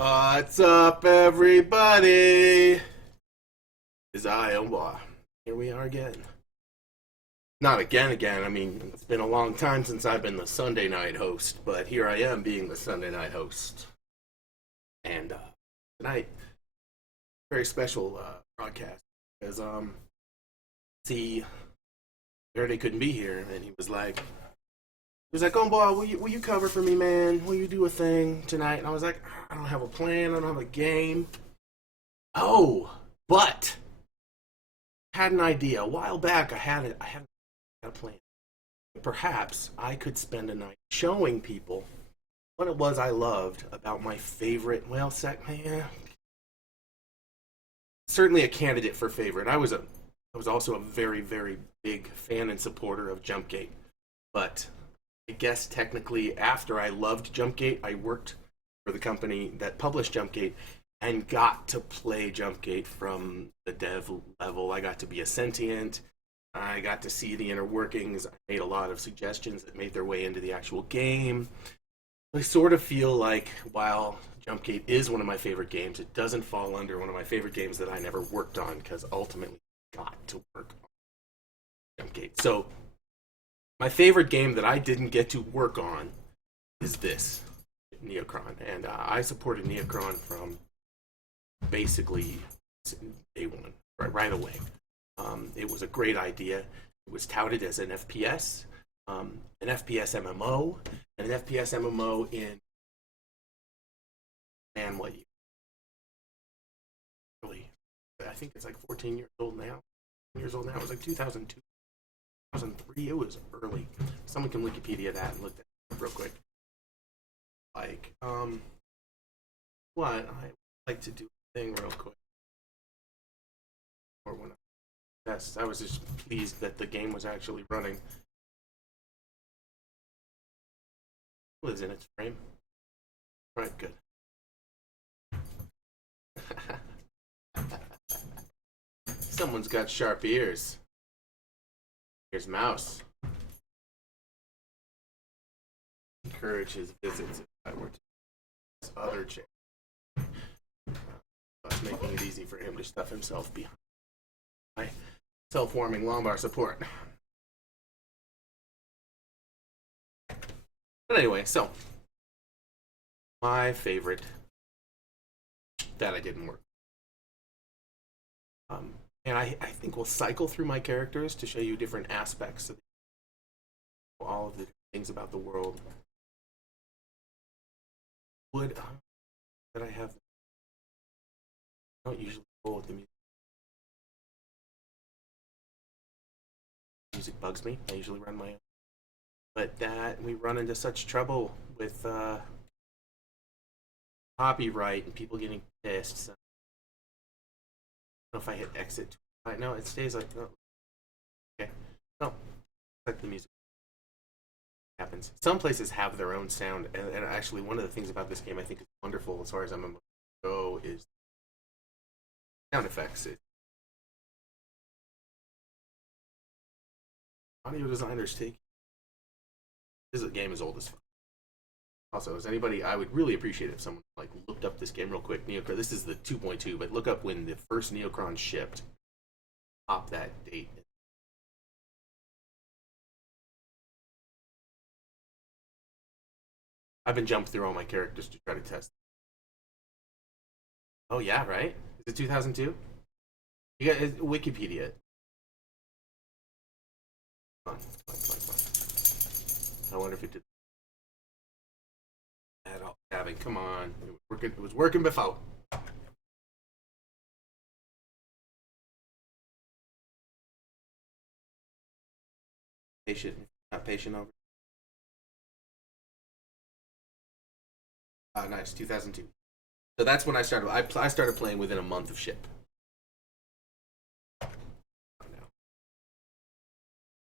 What's up, everybody? Is I Ombwah. Here we are again. Not again. I mean, it's been a long time since I've been the Sunday night host, but here I am being the Sunday night host. And tonight, very special broadcast because see, Verde couldn't be here, and he was like, Ombwah, will you cover for me, man? Will you do a thing tonight? And I was like, I don't have a plan. I don't have a game. Oh, but I had an idea a while back. I had a plan. Perhaps I could spend a night showing people what it was I loved about my favorite. Well, certainly a candidate for favorite. I was also a very, very big fan and supporter of Jumpgate, but I guess technically after I loved Jumpgate, I worked for the company that published Jumpgate and got to play Jumpgate from the dev level. I got to be a sentient. I got to see the inner workings. I made a lot of suggestions that made their way into the actual game. I sort of feel like while Jumpgate is one of my favorite games, it doesn't fall under one of my favorite games that I never worked on because ultimately I got to work on Jumpgate. So my favorite game that I didn't get to work on is this, Neocron. And I supported Neocron from basically day one, right away. It was a great idea. It was touted as an FPS MMO, and an FPS MMO in, man, what year? Really, I think it's like 14 years old now. It was like 2002. 2003, it was early. Someone can Wikipedia that and look that up real quick. Like, what? I like to do a thing real quick. Or when I was just pleased that the game was actually running. It was in its frame. Right, good. Someone's got sharp ears. Here's Mouse. Encourage his visits if I were to this other chair. Making it easy for him to stuff himself behind my self-warming lumbar support. But anyway, so my favorite that I didn't work. And I think we'll cycle through my characters to show you different aspects of all of the things about the world. That I have? I don't usually roll with the music. Music bugs me. I usually run my own. But that we run into such trouble with copyright and people getting pissed. So I don't know if I hit exit. No, it stays like, oh, okay. No, like the music happens. Some places have their own sound, and actually one of the things about this game I think is wonderful as far as I'm go is sound effects. Audio designers take this is a game as old as fuck. Also, as anybody, I would really appreciate if someone like looked up this game real quick. Neocron. This is the 2.2, but look up when the first Neocron shipped. Pop that date. I've been jumping through all my characters to try to test. Oh yeah, right? Is it 2002? You got Wikipedia. Come on. I wonder if it did. At all, having. Come on, it was working before. Patient, not patient over. Nice, 2002. So that's when I started. I started playing within a month of ship.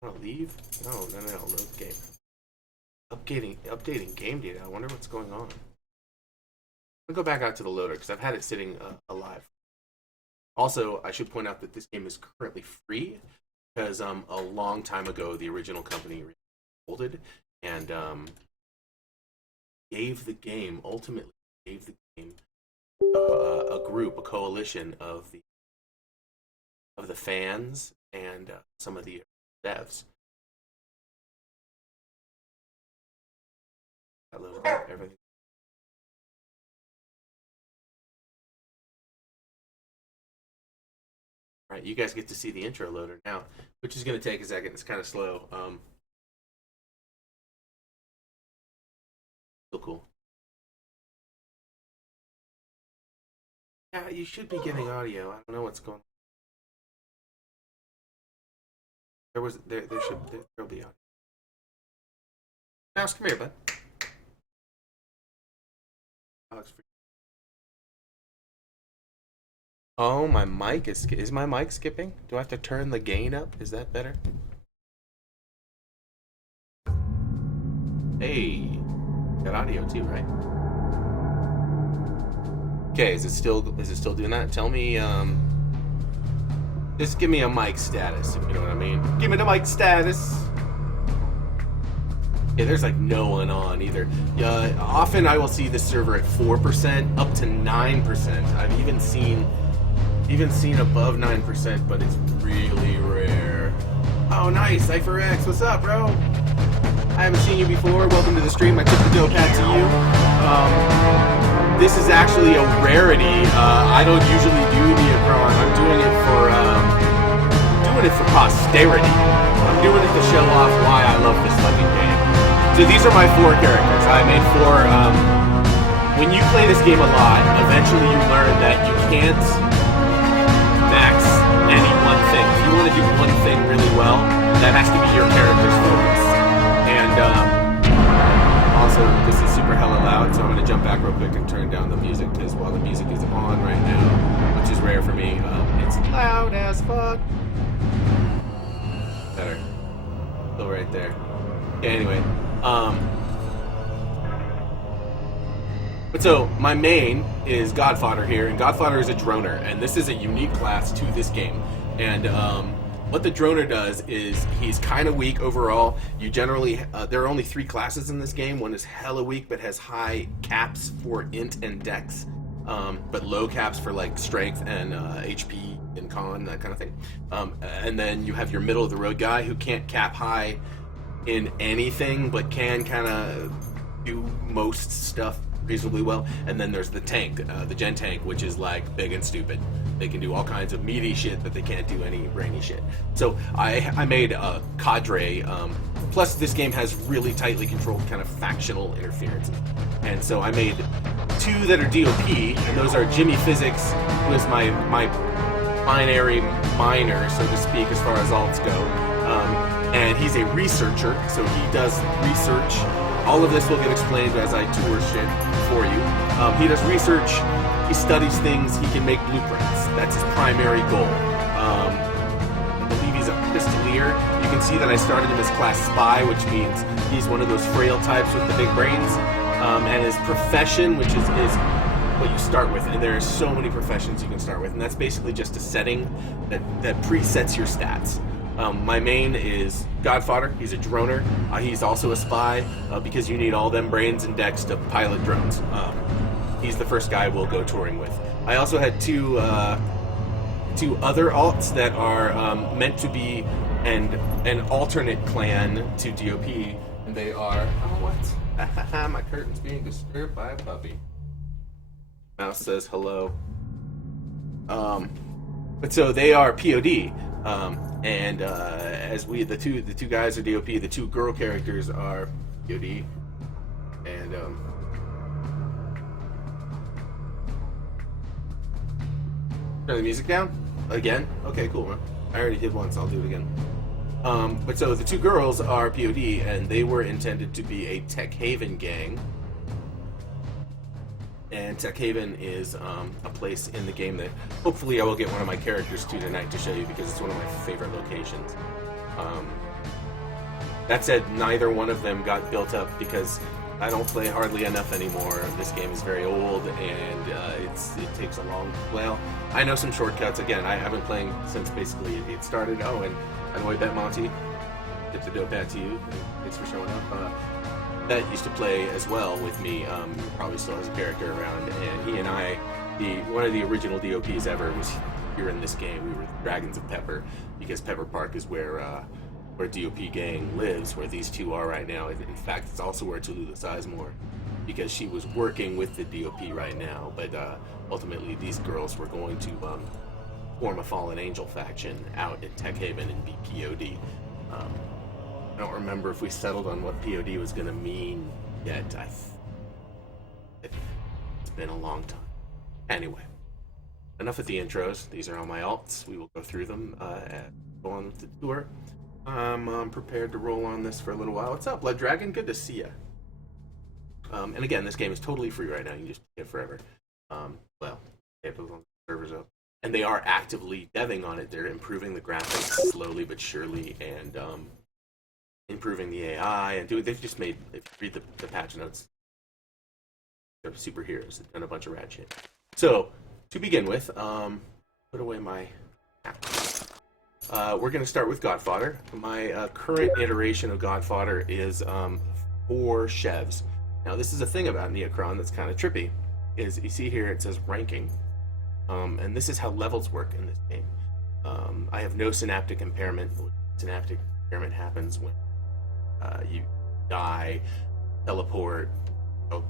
Want to leave? No. Load game. Updating game data. I wonder what's going on. I'll go back out to the loader because I've had it sitting alive. Also, I should point out that this game is currently free because a long time ago the original company folded and ultimately gave the game a group, a coalition of the fans and some of the devs. That loads up everything. All right, you guys get to see the intro loader now, which is going to take a second. It's kind of slow. Still cool. Yeah, you should be getting audio. I don't know what's going on. There'll be audio. Mouse, come here, bud. Alex, oh, my mic is my mic skipping? Do I have to turn the gain up? Is that better? Hey, got audio too, right? Okay, is it still doing that? Tell me, just give me a mic status, if you know what I mean. Give me the mic status. Yeah, there's like no one on either. Often I will see the server at 4%, up to 9%. I've even seen above 9%, but it's really rare. Oh, nice, Cypher X, what's up, bro? I haven't seen you before. Welcome to the stream. I took the dope hat to you. This is actually a rarity. I don't usually do Neocron. I'm doing it for posterity. I'm doing it to show off why I love this fucking game. So these are my 4 characters. I made 4. When you play this game a lot, eventually you learn that you can't max any one thing. If you want to do one thing really well, that has to be your character's focus. And also, this is super hella loud, so I'm going to jump back real quick and turn down the music, because while the music is on right now, which is rare for me, it's loud as fuck. Better. Still right there. Okay, anyway. But so, my main is Godfather here, and Godfather is a droner, and this is a unique class to this game. And what the droner does is he's kind of weak overall. You generally, there are only 3 classes in this game. One is hella weak, but has high caps for int and dex, but low caps for like strength and HP and con, that kind of thing. And then you have your middle of the road guy who can't cap high in anything, but can kind of do most stuff reasonably well. And then there's the tank, the gen tank, which is like big and stupid. They can do all kinds of meaty shit, but they can't do any brainy shit. So I made a cadre. Plus, this game has really tightly controlled kind of factional interferences. And so I made 2 that are DOP, and those are Jimmy Physics, who is my binary minor, so to speak, as far as alts go. And he's a researcher, so he does research. All of this will get explained as I tour shit for you. He does research, he studies things, he can make blueprints. That's his primary goal. I believe he's a pistolier. You can see that I started him as class spy, which means he's one of those frail types with the big brains. And his profession, which is what you start with, and there are so many professions you can start with, and that's basically just a setting that presets your stats. My main is Godfather. He's a droner. He's also a spy because you need all them brains and decks to pilot drones. He's the first guy we'll go touring with. I also had two other alts that are meant to be an alternate clan to DOP, and they are what? My curtain's being disturbed by a puppy. Mouse says hello. But so they are POD. And as the two guys are DOP, the 2 girl characters are POD, and turn the music down again. Okay, cool, man. I already did once. I'll do it again. But so the 2 girls are POD, and they were intended to be a Tech Haven gang. And Tech Haven is a place in the game that hopefully I will get one of my characters to tonight to show you, because it's one of my favorite locations. That said, neither one of them got built up because I don't play hardly enough anymore. This game is very old, and it takes a long... Well, I know some shortcuts. Again, I haven't been playing since basically it started. Oh, and by the way, Bet Monty, tip the dope hat to you. Thanks for showing up. That used to play as well with me. Probably still has a character around, and he and I one of the original DOPs ever was here in this game. We were the Dragons of Pepper, because Pepper Park is where DOP Gang lives, where these two are right now. In fact, it's also where Tallulah Sizemore, because she was working with the DOP right now. But ultimately, these girls were going to form a Fallen Angel faction out in Tech Haven and be POD. I don't remember if we settled on what POD was going to mean yet. It's been a long time. Anyway, enough of the intros. These are all my alts. We will go through them and go on with the tour. I'm prepared to roll on this for a little while. What's up, Blood Dragon? Good to see you. And again, this game is totally free right now. You can just play it forever. Well, they have those on the servers up. And they are actively deving on it. They're improving the graphics slowly but surely, and improving the AI. And they've just made, if you read the patch notes, they're superheroes. They've done a bunch of rad shit. So, to begin with, put away my we're going to start with Godfather. My current iteration of Godfather is 4 chevs. Now, this is a thing about Neocron that's kind of trippy. Is you see here it says ranking, and this is how levels work in this game. I have no synaptic impairment. Synaptic impairment happens when you die, teleport, I'll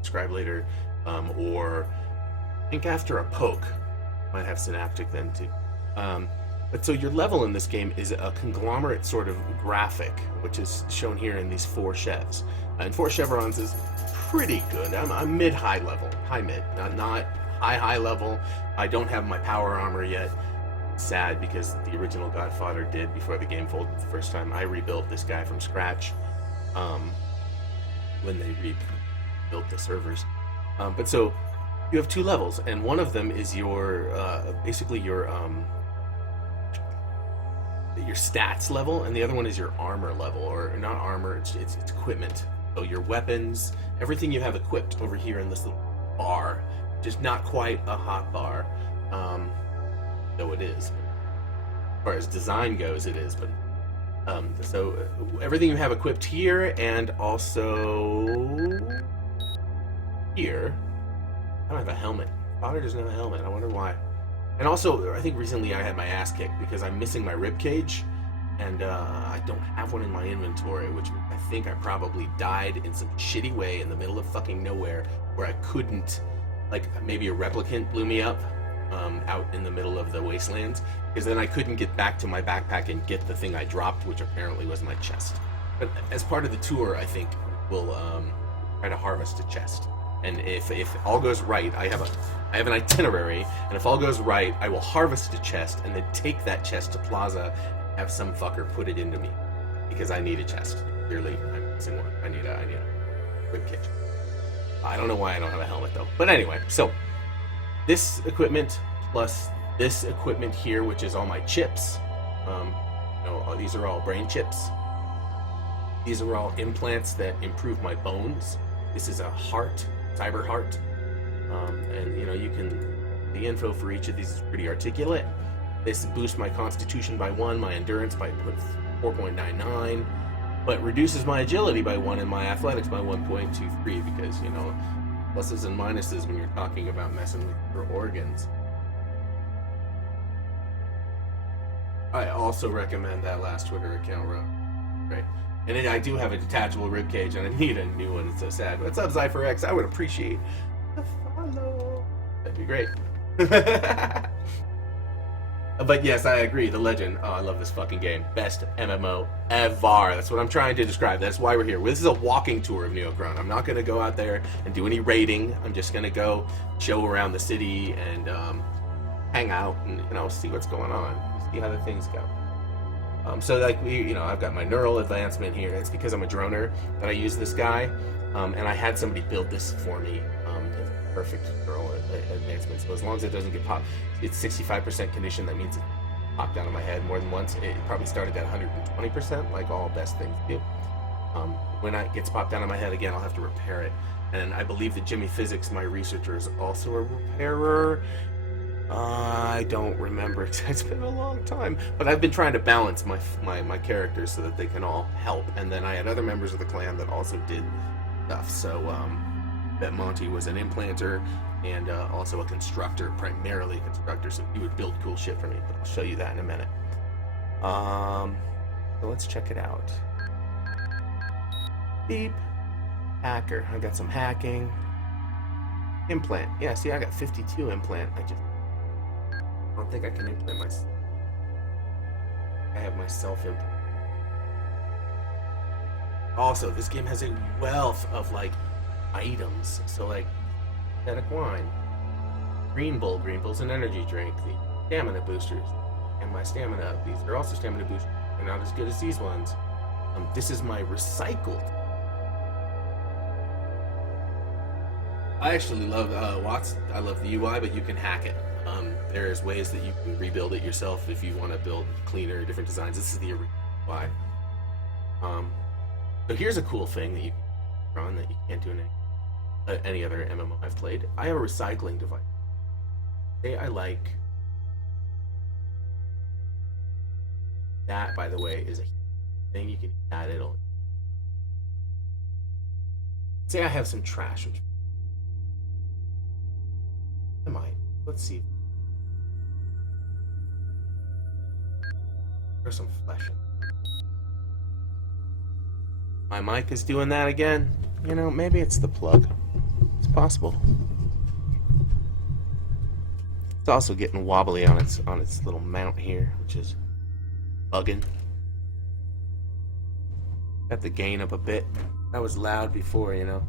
describe later, or I think after a poke, might have synaptic then too. But so your level in this game is a conglomerate sort of graphic, which is shown here in these 4 chevs. And 4 chevrons is pretty good. I'm mid-high level, high-mid, not high level. I don't have my power armor yet. Sad, because the original Godfather did before the game folded the first time. I rebuilt this guy from scratch when they rebuilt the servers. But so you have 2 levels, and one of them is your basically your stats level, and the other one is your armor level, or not armor, it's equipment. So your weapons, everything you have equipped over here in this little bar, just not quite a hot bar, though it is. As far as design goes, it is, but so everything you have equipped here, and also here. I don't have a helmet. Father doesn't have a helmet. I wonder why. And also, I think recently I had my ass kicked because I'm missing my rib cage, and I don't have one in my inventory, which I think I probably died in some shitty way in the middle of fucking nowhere where I couldn't, like maybe a replicant blew me up out in the middle of the wastelands, because then I couldn't get back to my backpack and get the thing I dropped, which apparently was my chest. But as part of the tour, I think we'll try to harvest a chest. And if all goes right, I have an itinerary, and if all goes right, I will harvest a chest and then take that chest to Plaza and have some fucker put it into me, because I need a chest. Clearly, I'm missing one. I need a rib cage. I don't know why I don't have a helmet though. But anyway, so this equipment plus this equipment here, which is all my chips. These are all brain chips. These are all implants that improve my bones. This is a heart. Cyber heart, and you can, the info for each of these is pretty articulate. This boosts my constitution by 1, my endurance by 4.99, but reduces my agility by 1 and my athletics by 1.23, because pluses and minuses when you're talking about messing with your organs. I also recommend that last Twitter account, right? And then I do have a detachable ribcage, and I need a new one. It's so sad. What's up, ZypherX? I would appreciate a follow. That'd be great. But yes, I agree. The Legend. Oh, I love this fucking game. Best MMO ever. That's what I'm trying to describe. That's why we're here. This is a walking tour of Neocron. I'm not going to go out there and do any raiding. I'm just going to go show around the city and hang out and see what's going on. See how the things go. So like I've got my neural advancement here. It's because I'm a droner that I use this guy, and I had somebody build this for me. Perfect neural advancement. So as long as it doesn't get popped, it's 65% condition. That means it popped out of my head more than once. It probably started at 120%, like all best things do. When it gets popped out of my head again, I'll have to repair it. And I believe that Jimmy Physics, my researcher, is also a repairer. I don't remember. It's been a long time, but I've been trying to balance my characters so that they can all help. And then I had other members of the clan that also did stuff. So Bet Monty was an implanter. and also a constructor, primarily a constructor, so he would build cool shit for me, but I'll show you that in a minute. So let's check it out. Beep. Hacker. I got some hacking. Implant. Yeah, see, I got 52 implant. I don't think I can implant myself. I have my self-implant. Also, this game has a wealth of, like, items. So, like, synthetic wine, Green Bull's an energy drink, the stamina boosters, and my stamina. These are also stamina boosters. They're not as good as these ones. This is my recycled. I actually love Watts. I love the UI, but you can hack it. There's ways that you can rebuild it yourself if you want to build cleaner, different designs. This is the original UI. So here's a cool thing that you can run that you can't do in any other MMO I've played. I have a recycling device. Say I like that. By the way, is a thing you can add it on. Say I have some trash, which I might. Let's see. There's some flesh. My mic is doing that again. You know, maybe it's the plug. It's possible. It's also getting wobbly on its little mount here, which is bugging. Got the gain up a bit. That was loud before, you know.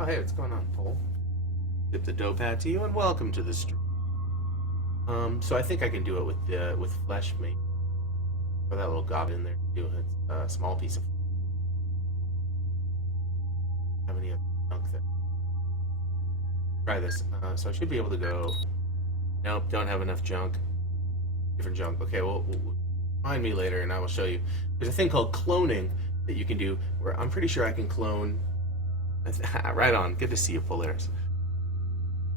Oh hey, what's going on, Paul? Tip the dough pad to you, and welcome to the stream. So I think I can do it with flesh meat. Put that little gob in there too. It's a small piece of. How many junk there? Try this. So I should be able to go. Nope, don't have enough junk. Different junk. Okay, well, find me later, and I will show you. There's a thing called cloning that you can do, where I'm pretty sure I can clone. Right on. Good to see you, Polaris.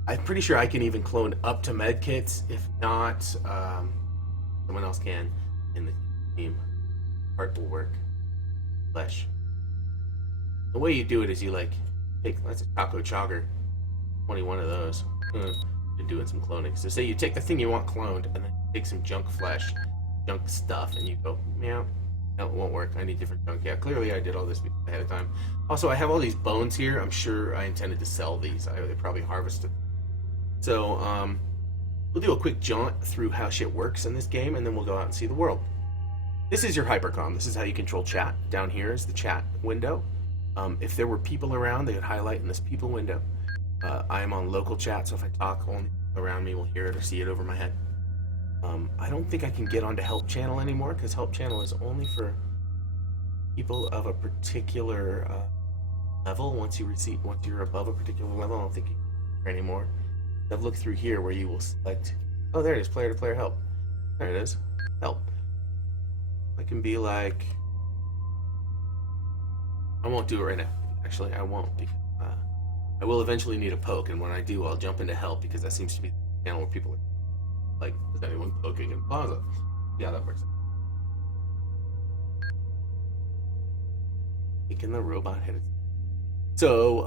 I'm pretty sure I can even clone up to medkits. If not, someone else can in the team. Heart will work. Flesh. The way you do it is you take, that's a taco chogger. 21 of those. Been doing some cloning. So say you take the thing you want cloned, and then take some junk flesh, junk stuff, and you go, meow. No, it won't work. I need different junk. Yeah, clearly I did all this ahead of time. Also, I have all these bones here. I'm sure I intended to sell these. They probably harvested. So, we'll do a quick jaunt through how shit works in this game, and then we'll go out and see the world. This is your hypercom. This is how you control chat. Down here is the chat window. If there were people around, they would highlight in this people window. I am on local chat, so if I talk, only around me will hear it or see it over my head. I don't think I can get onto help channel anymore, because help channel is only for people of a particular level. Once you're above a particular level, I don't think you can anymore. I've looked through here where you will select. Oh, there it is. Player to player help. There it is. Help. I can be like. I won't do it right now. Actually, I won't, because I will eventually need a poke, and when I do, I'll jump into help, because that seems to be the channel where people are like, is anyone poking in Plaza? Yeah, that works. Can the robot hit it? So,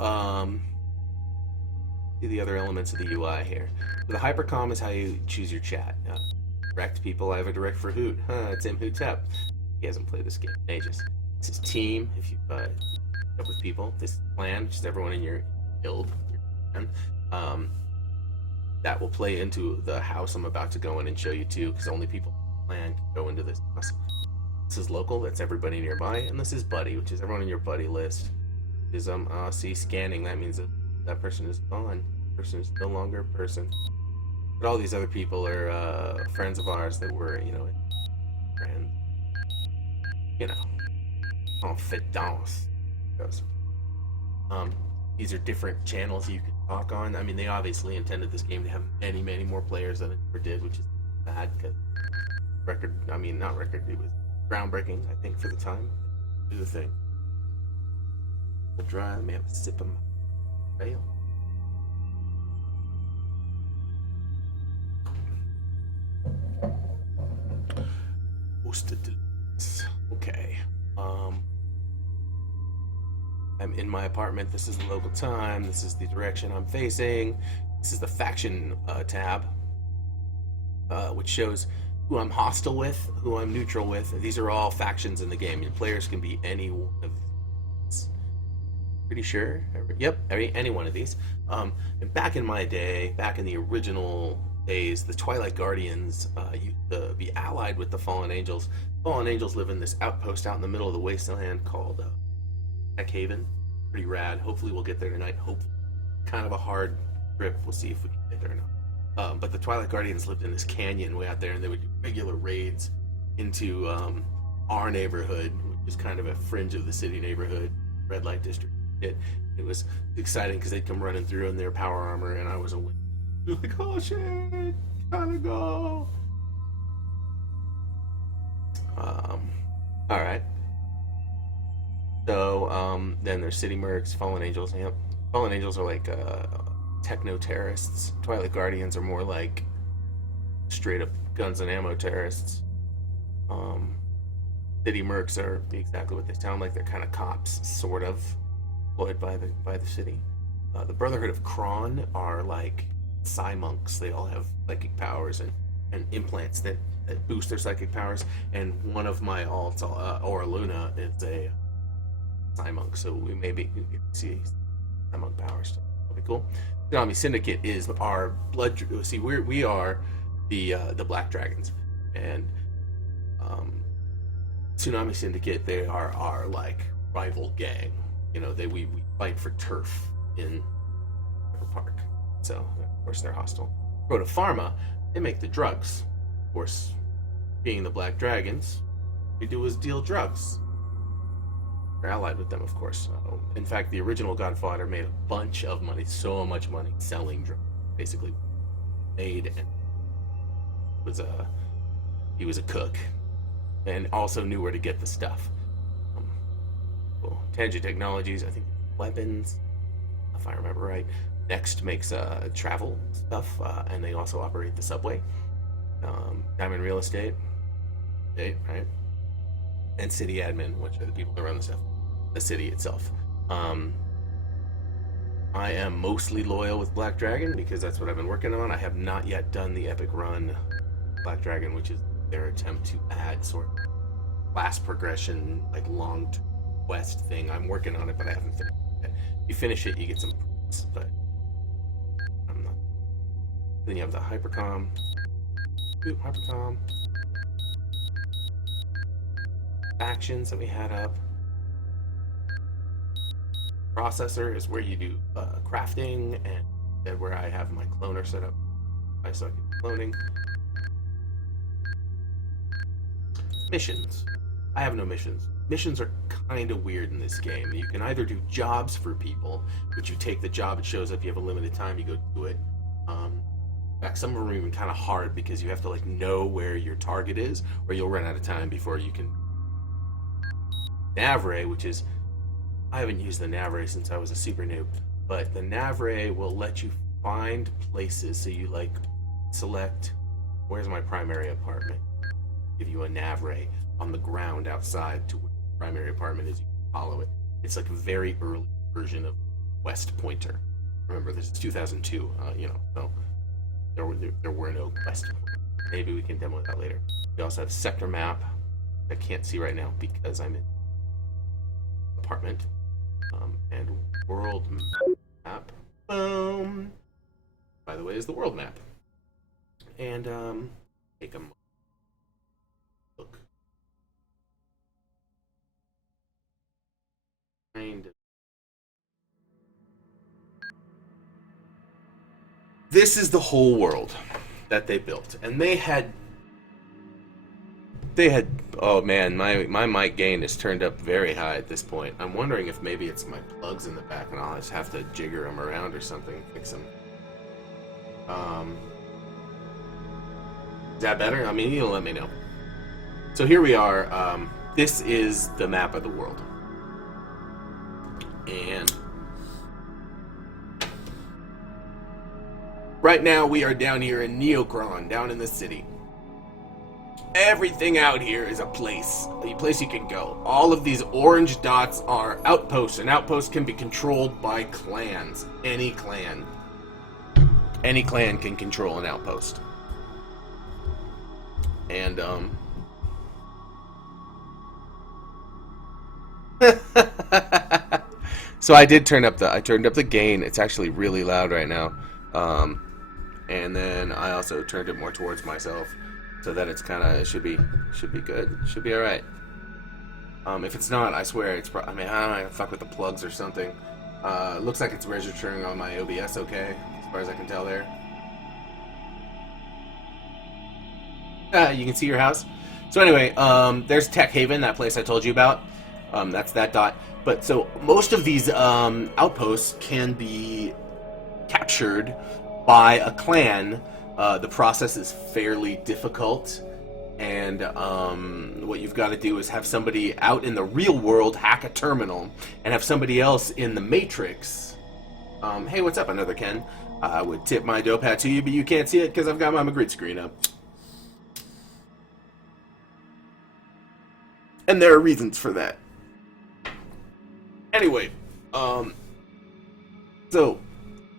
see the other elements of the UI here. So the hypercom is how you choose your chat. Direct people, I have a direct for Hoot. It's Imhotep. He hasn't played this game in ages. This is team, if you up with people. This is clan, just everyone in your guild. Your clan. That will play into the house I'm about to go in and show you too, because only people in the clan can go into this house. This is local, that's everybody nearby, and this is buddy, which is everyone in your buddy list. Is see scanning, that means that person is gone. Person is no longer a person. But all these other people are friends of ours that were, friends. Confidence. These are different channels you can talk on. I mean, they obviously intended this game to have many, many more players than it ever did, which is bad, because it was groundbreaking, I think, for the time. Do the thing. We'll dry, may have a sip of my ale. Toasted delicious. Okay. I'm in my apartment. This is the local time. This is the direction I'm facing. This is the faction tab, which shows who I'm hostile with, who I'm neutral with. These are all factions in the game. Your players can be any one of these. Pretty sure. Yep, any one of these. And back in my day, back in the original days, the Twilight Guardians used to be allied with the Fallen Angels. Fallen Angels live in this outpost out in the middle of the wasteland called Tech Haven. Pretty rad. Hopefully we'll get there tonight. Hopefully. Kind of a hard trip. We'll see if we can get there or not. But the Twilight Guardians lived in this canyon way out there, and they would do regular raids into our neighborhood, which is kind of a fringe of the city neighborhood, red light district. It was exciting because they'd come running through in their power armor, and I was away. Like, oh shit, gotta go. All right. So then there's City Mercs, Fallen Angels. Yep. Fallen Angels are like techno terrorists. Twilight Guardians are more like straight up guns and ammo terrorists. City Mercs are exactly what they sound like. They're kind of cops, sort of, employed by the city. The Brotherhood of Kron are like psi monks. They all have psychic powers and implants that boost their psychic powers. And one of my alts, Aura Luna, is a psi monk. So we maybe see psi monk powers. That'll be cool. Tsunami Syndicate is our blood. See, we are the Black Dragons, and Tsunami Syndicate, they are our like rival gang. You know, we fight for turf in River Park. So of course they're hostile. Pharma, they make the drugs. Of course, being the Black Dragons, what we do is deal drugs. We're allied with them, of course. In fact, the original Godfather made a bunch of money, so much money, selling drugs. Basically, made and he was a cook, and also knew where to get the stuff. Tangent Technologies, I think weapons, if I remember right. Next makes travel stuff, and they also operate the subway. Diamond Real Estate, right? And City Admin, which are the people that run the city itself. I am mostly loyal with Black Dragon because that's what I've been working on. I have not yet done the epic run Black Dragon, which is their attempt to add sort of class progression, like long quest thing. I'm working on it, but I haven't finished it yet. If you finish it, you get some points, but I'm not. Then you have the Hypercom. Hypercom. Factions that we had up. Processor is where you do crafting, and then where I have my cloner set up. So I can do cloning. Missions. I have no missions. Missions are kind of weird in this game. You can either do jobs for people, which you take the job, it shows up, you have a limited time, you go do it. In fact, some of them are even kind of hard because you have to like know where your target is, or you'll run out of time before you can. Navray, which is, I haven't used the Navray since I was a super noob, but the Navray will let you find places. So you like select, where's my primary apartment? Give you a Navray on the ground outside to where the primary apartment is. You can follow it. It's like a very early version of West Pointer. Remember, this is 2002. So there were no West Pointers. Maybe we can demo that later. We also have sector map. I can't see right now because I'm in apartment. And world map. Boom. By the way, is the world map. And take a look. This is the whole world that they built, and they had. Oh man, my mic gain is turned up very high at this point. I'm wondering if maybe it's my plugs in the back, and I'll just have to jigger them around or something, fix them. Is that better? I mean, you'll let me know. So here we are. This is the map of the world. And right now we are down here in Neocron, down in the city. Everything out here is a place you can go. All of these orange dots are outposts. An outpost can be controlled by clans. Any clan can control an outpost. And so I turned up the gain. It's actually really loud right now. And then I also turned it more towards myself, so that it's kind of should be good. Should be all right. If it's not, I swear it's. I mean, I don't know, fuck with the plugs or something. Looks like it's registering on my OBS okay, as far as I can tell there. You can see your house. So anyway, there's Tech Haven, that place I told you about. That's that dot. But so most of these outposts can be captured by a clan. The process is fairly difficult, and what you've got to do is have somebody out in the real world hack a terminal, and have somebody else in the Matrix. Hey, what's up, another Ken? I would tip my dope hat to you, but you can't see it because I've got my grid screen up. And there are reasons for that. Anyway, so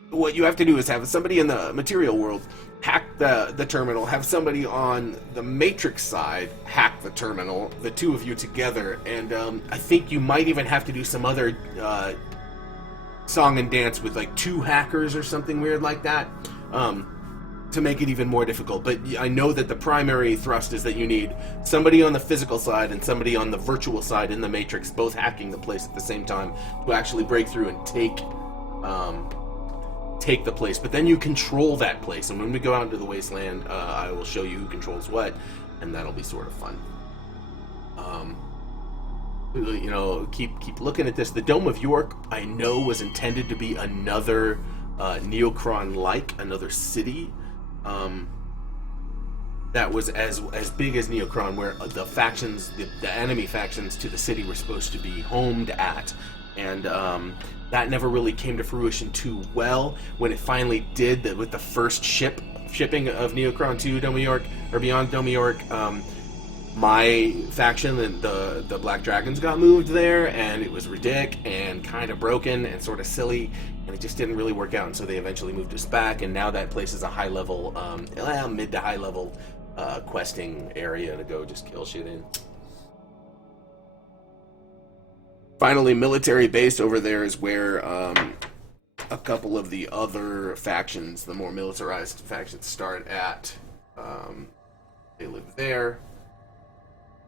what you have to do is have somebody in the material world hack the terminal, have somebody on the Matrix side hack the terminal, the two of you together, and I think you might even have to do some other song and dance with like two hackers or something weird like that, to make it even more difficult. But I know that the primary thrust is that you need somebody on the physical side and somebody on the virtual side in the Matrix, both hacking the place at the same time, to actually break through and take the place. But then you control that place, and when we go out into the wasteland, I will show you who controls what, and that'll be sort of fun. You know, keep looking at this. The Dome of York, I know, was intended to be another Neocron-like, another city. That was as big as Neocron, where the factions, the enemy factions to the city were supposed to be homed at, and that never really came to fruition too well. When it finally did, with the first shipping of Neocron to Dome of York, or beyond Dome of York, my faction, the Black Dragons, got moved there, and it was ridiculous and kind of broken and sort of silly, and it just didn't really work out, and so they eventually moved us back, and now that place is a high level, mid to high level questing area to go just kill shit in. Finally, military base over there is where a couple of the other factions, the more militarized factions, start at. They live there.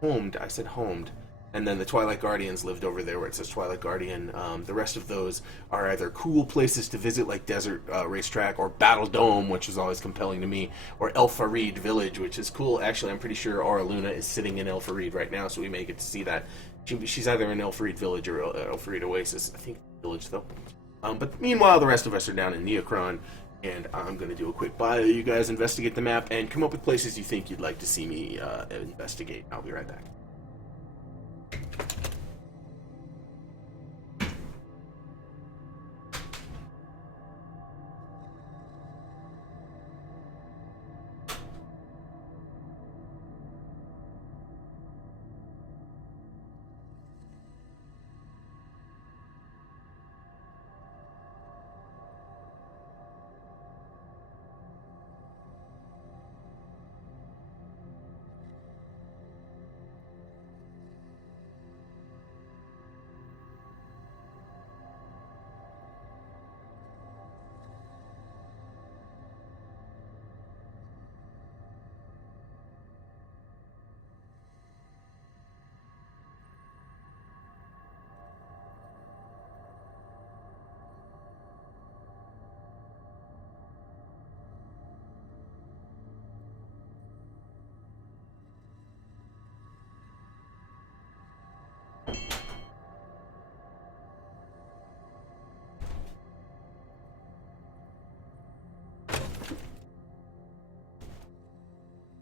Homed, I said homed. And then the Twilight Guardians lived over there where it says Twilight Guardian. The rest of those are either cool places to visit, like Desert Racetrack, or Battle Dome, which is always compelling to me, or El Farid Village, which is cool. Actually, I'm pretty sure Aura Luna is sitting in El Farid right now, so we may get to see that. She's either in El Farid Village or El Farid Oasis. I think Village, though. But meanwhile, the rest of us are down in Neocron, and I'm going to do a quick bio. You guys investigate the map and come up with places you think you'd like to see me investigate. I'll be right back.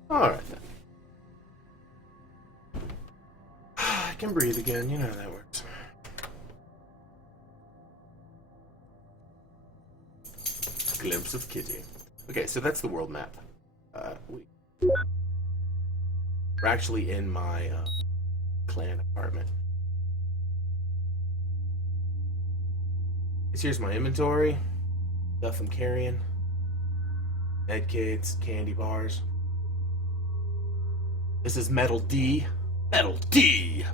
Alright then. I can breathe again, you know how that works. Glimpse of Kitty. Okay, so that's the world map. We're actually in my clan apartment. Here's my inventory. Stuff I'm carrying. Med kits, candy bars. This is Metal D. Metal D!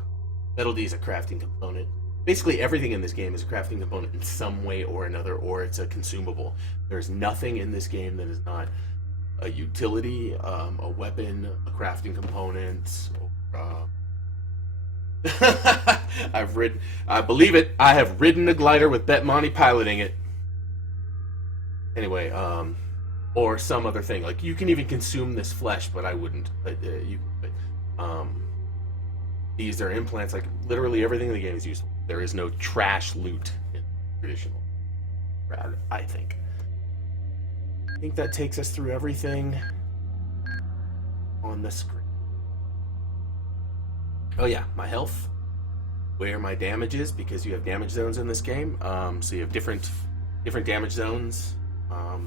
Metal D is a crafting component. Basically, everything in this game is a crafting component in some way or another, or it's a consumable. There's nothing in this game that is not a utility, a weapon, a crafting component. I believe it, I have ridden a glider with Bet Monty piloting it. Anyway, or some other thing. Like, you can even consume this flesh, but I wouldn't. These are implants. Like, literally everything in the game is useful. There is no trash loot in traditional, I think. I think that takes us through everything on the screen. Oh yeah, my health, where my damage is, because you have damage zones in this game. So you have different damage zones,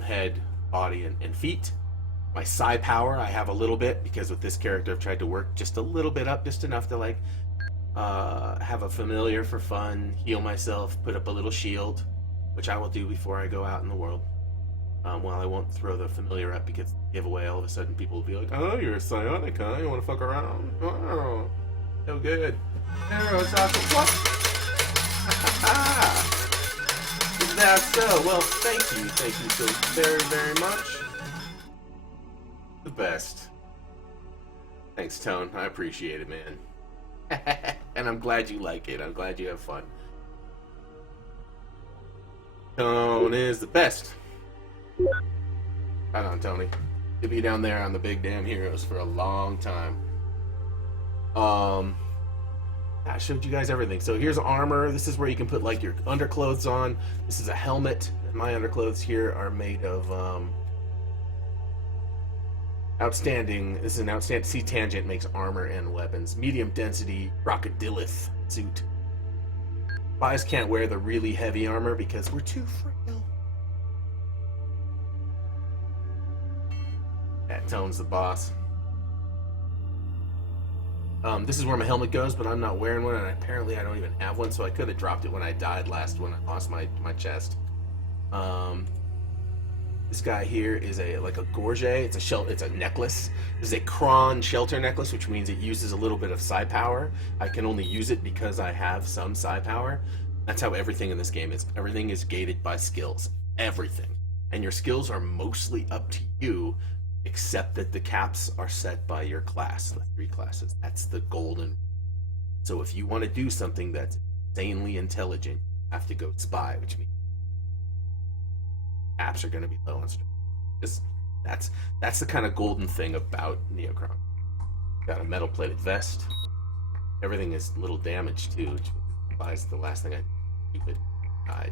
head, body, and feet. My psi power, I have a little bit, because with this character I've tried to work just a little bit up, just enough to like have a familiar for fun, heal myself, put up a little shield, which I will do before I go out in the world. Well, I won't throw the familiar up because giveaway, all of a sudden people will be like, "Oh, you're a psionic, huh? You want to fuck around? Oh, so good. Oh, it's awesome. What? Is that so? Well, thank you so very, very much. The best. Thanks, Tone. I appreciate it, man. And I'm glad you like it. I'm glad you have fun. Tone is the best. Right on, Tony. You'll be down there on the big damn heroes for a long time. I showed you guys everything. So here's armor. This is where you can put like your underclothes on. This is a helmet. And my underclothes here are made of outstanding. This is an outstanding. C Tangent makes armor and weapons. Medium density crocodilith suit. Spies can't wear the really heavy armor because we're too frail. That Tone's the boss. This is where my helmet goes, but I'm not wearing one, and apparently I don't even have one, so I could have dropped it when I died last, when I lost my chest. This guy here is like a gorget. It's a necklace. This is a Kron shelter necklace, which means it uses a little bit of psi power. I can only use it because I have some psi power. That's how everything in this game is. Everything is gated by skills. Everything. And your skills are mostly up to you, except that the caps are set by your class, the 3 classes. That's the golden. So if you want to do something that's insanely intelligent, you have to go spy, which means caps are going to be low on strength. That's the kind of golden thing about Neocron. Got a metal plated vest. Everything is little damage too, which implies the last thing I stupid. I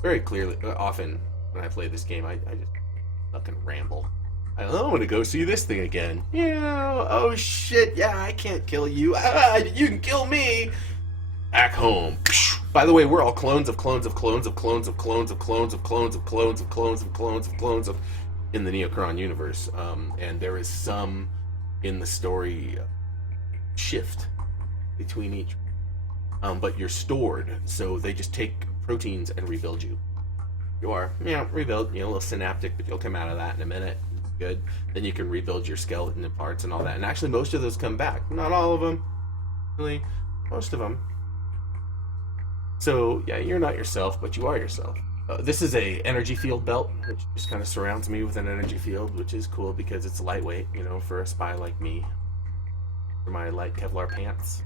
very clearly, often when I play this game, I just fucking ramble. I want to go see this thing again. Yeah. Oh shit. Yeah, I can't kill you. You can kill me. Back home. By the way, we're all clones of clones of clones of clones of clones of clones of clones of clones of clones of clones of clones of in the Neocron universe. And there is some in the story shift between each. But you're stored, so they just take proteins and rebuild you. You are, rebuild, a little synaptic, but you'll come out of that in a minute. Good. Then you can rebuild your skeleton and parts and all that. And actually, most of those come back. Not all of them. Really, most of them. So, yeah, you're not yourself, but you are yourself. This is a energy field belt, which just kind of surrounds me with an energy field, which is cool because it's lightweight, for a spy like me. For my light Kevlar pants.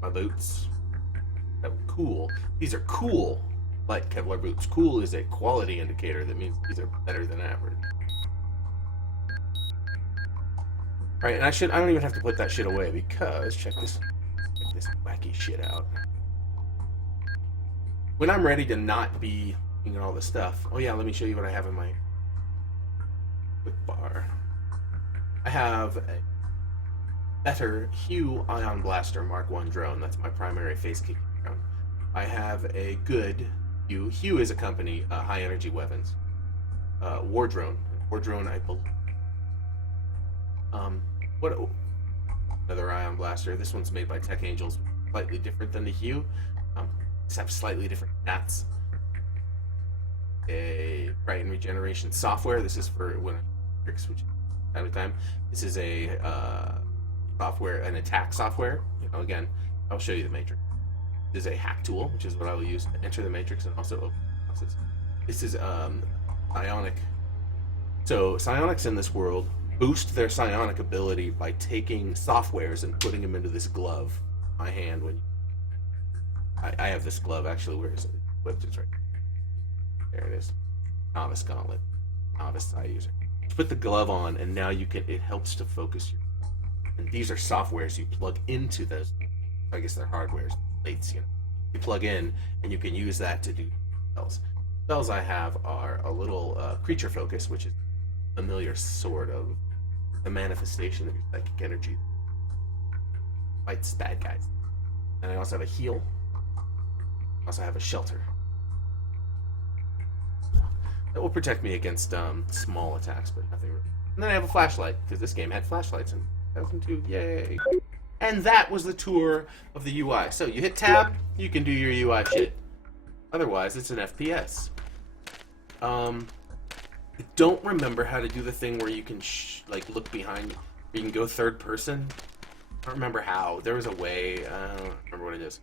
My boots. Oh, cool. These are cool light Kevlar boots. Cool is a quality indicator. That means these are better than average. Alright, and I don't even have to put that shit away because check this wacky shit out. When I'm ready to not be doing all this stuff. Oh yeah, let me show you what I have in my quick bar. I have a better Hue Ion Blaster Mark 1 drone. That's my primary face kicking drone. I have a good Hue. Hue is a company, high energy weapons. War drone. War drone, I believe. Um, what another ion blaster? This one's made by Tech Angels, slightly different than the Hue. Just have slightly different stats. A Brighton regeneration software. This is for when tricks, which time to time. This is a software, an attack software. You know, again, I'll show you the matrix. This is a hack tool, which is what I will use to enter the matrix and also open boxes. This is psionic. So psionics in this world boost their psionic ability by taking softwares and putting them into this glove. My hand when I have this glove actually. Where is it? Whipped. It's right there. It is. Novice gauntlet. Novice Psi user. Put the glove on, and now you can. It helps to focus you. And these are softwares you plug into those. I guess they're hardwares, plates. You know, you plug in, and you can use that to do spells. Spells I have are a little creature focus, which is familiar sort of the manifestation of your psychic energy. Fights bad guys. And I also have a heal. I also have a shelter. That will protect me against small attacks, but nothing really. And then I have a flashlight, because this game had flashlights in 2002. Yay! And that was the tour of the UI. So you hit tab, you can do your UI shit. Otherwise, it's an FPS. I don't remember how to do the thing where you can like look behind, you can go third person. I don't remember how. There was a way. I don't remember what it is.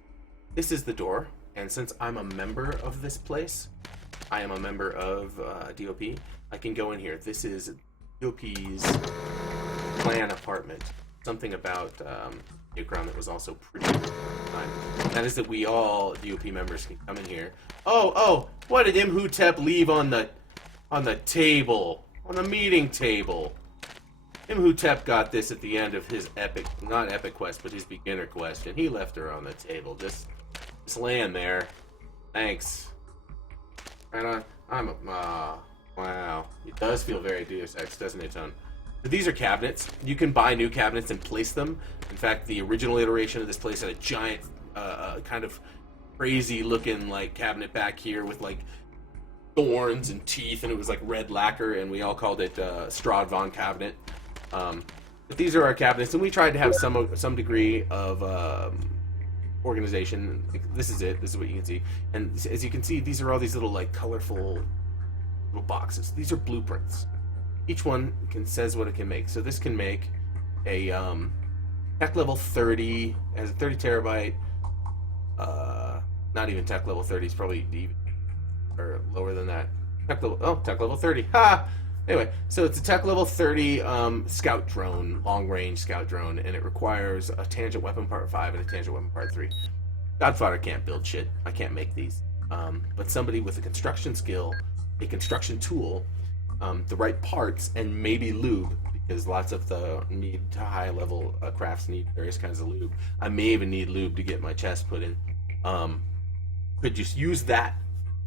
This is the door, and since I'm a member of this place, I am a member of DOP. I can go in here. This is DOP's clan apartment. Something about Ucron that was also pretty fun. That is that we all DOP members can come in here. Oh! What did Imhotep leave on the table, on the meeting table? Imhotep got this at the end of his not epic quest, but his beginner quest, and he left her on the table. Just laying there. Thanks. And wow. It does feel very Deus Ex, doesn't it, Tone? But these are cabinets. You can buy new cabinets and place them. In fact, the original iteration of this place had a giant, kind of crazy-looking like cabinet back here with like thorns and teeth, and it was like red lacquer, and we all called it Strad-Von cabinet. But these are our cabinets, and we tried to have some degree of organization. This is it. This is what you can see. And as you can see, these are all these little like colorful little boxes. These are blueprints. Each one says what it can make. So this can make a tech level 30, has a 30 terabyte. Not even tech level 30. It's probably even or lower than that. Tech level 30. Ha! Anyway, so it's a tech level 30 scout drone, long range scout drone, and it requires a tangent weapon part 5 and a tangent weapon part 3. Godfather can't build shit. I can't make these. But somebody with a construction skill, a construction tool, the right parts, and maybe lube, because lots of the need to high level crafts need various kinds of lube. I may even need lube to get my chest put in. Could just use that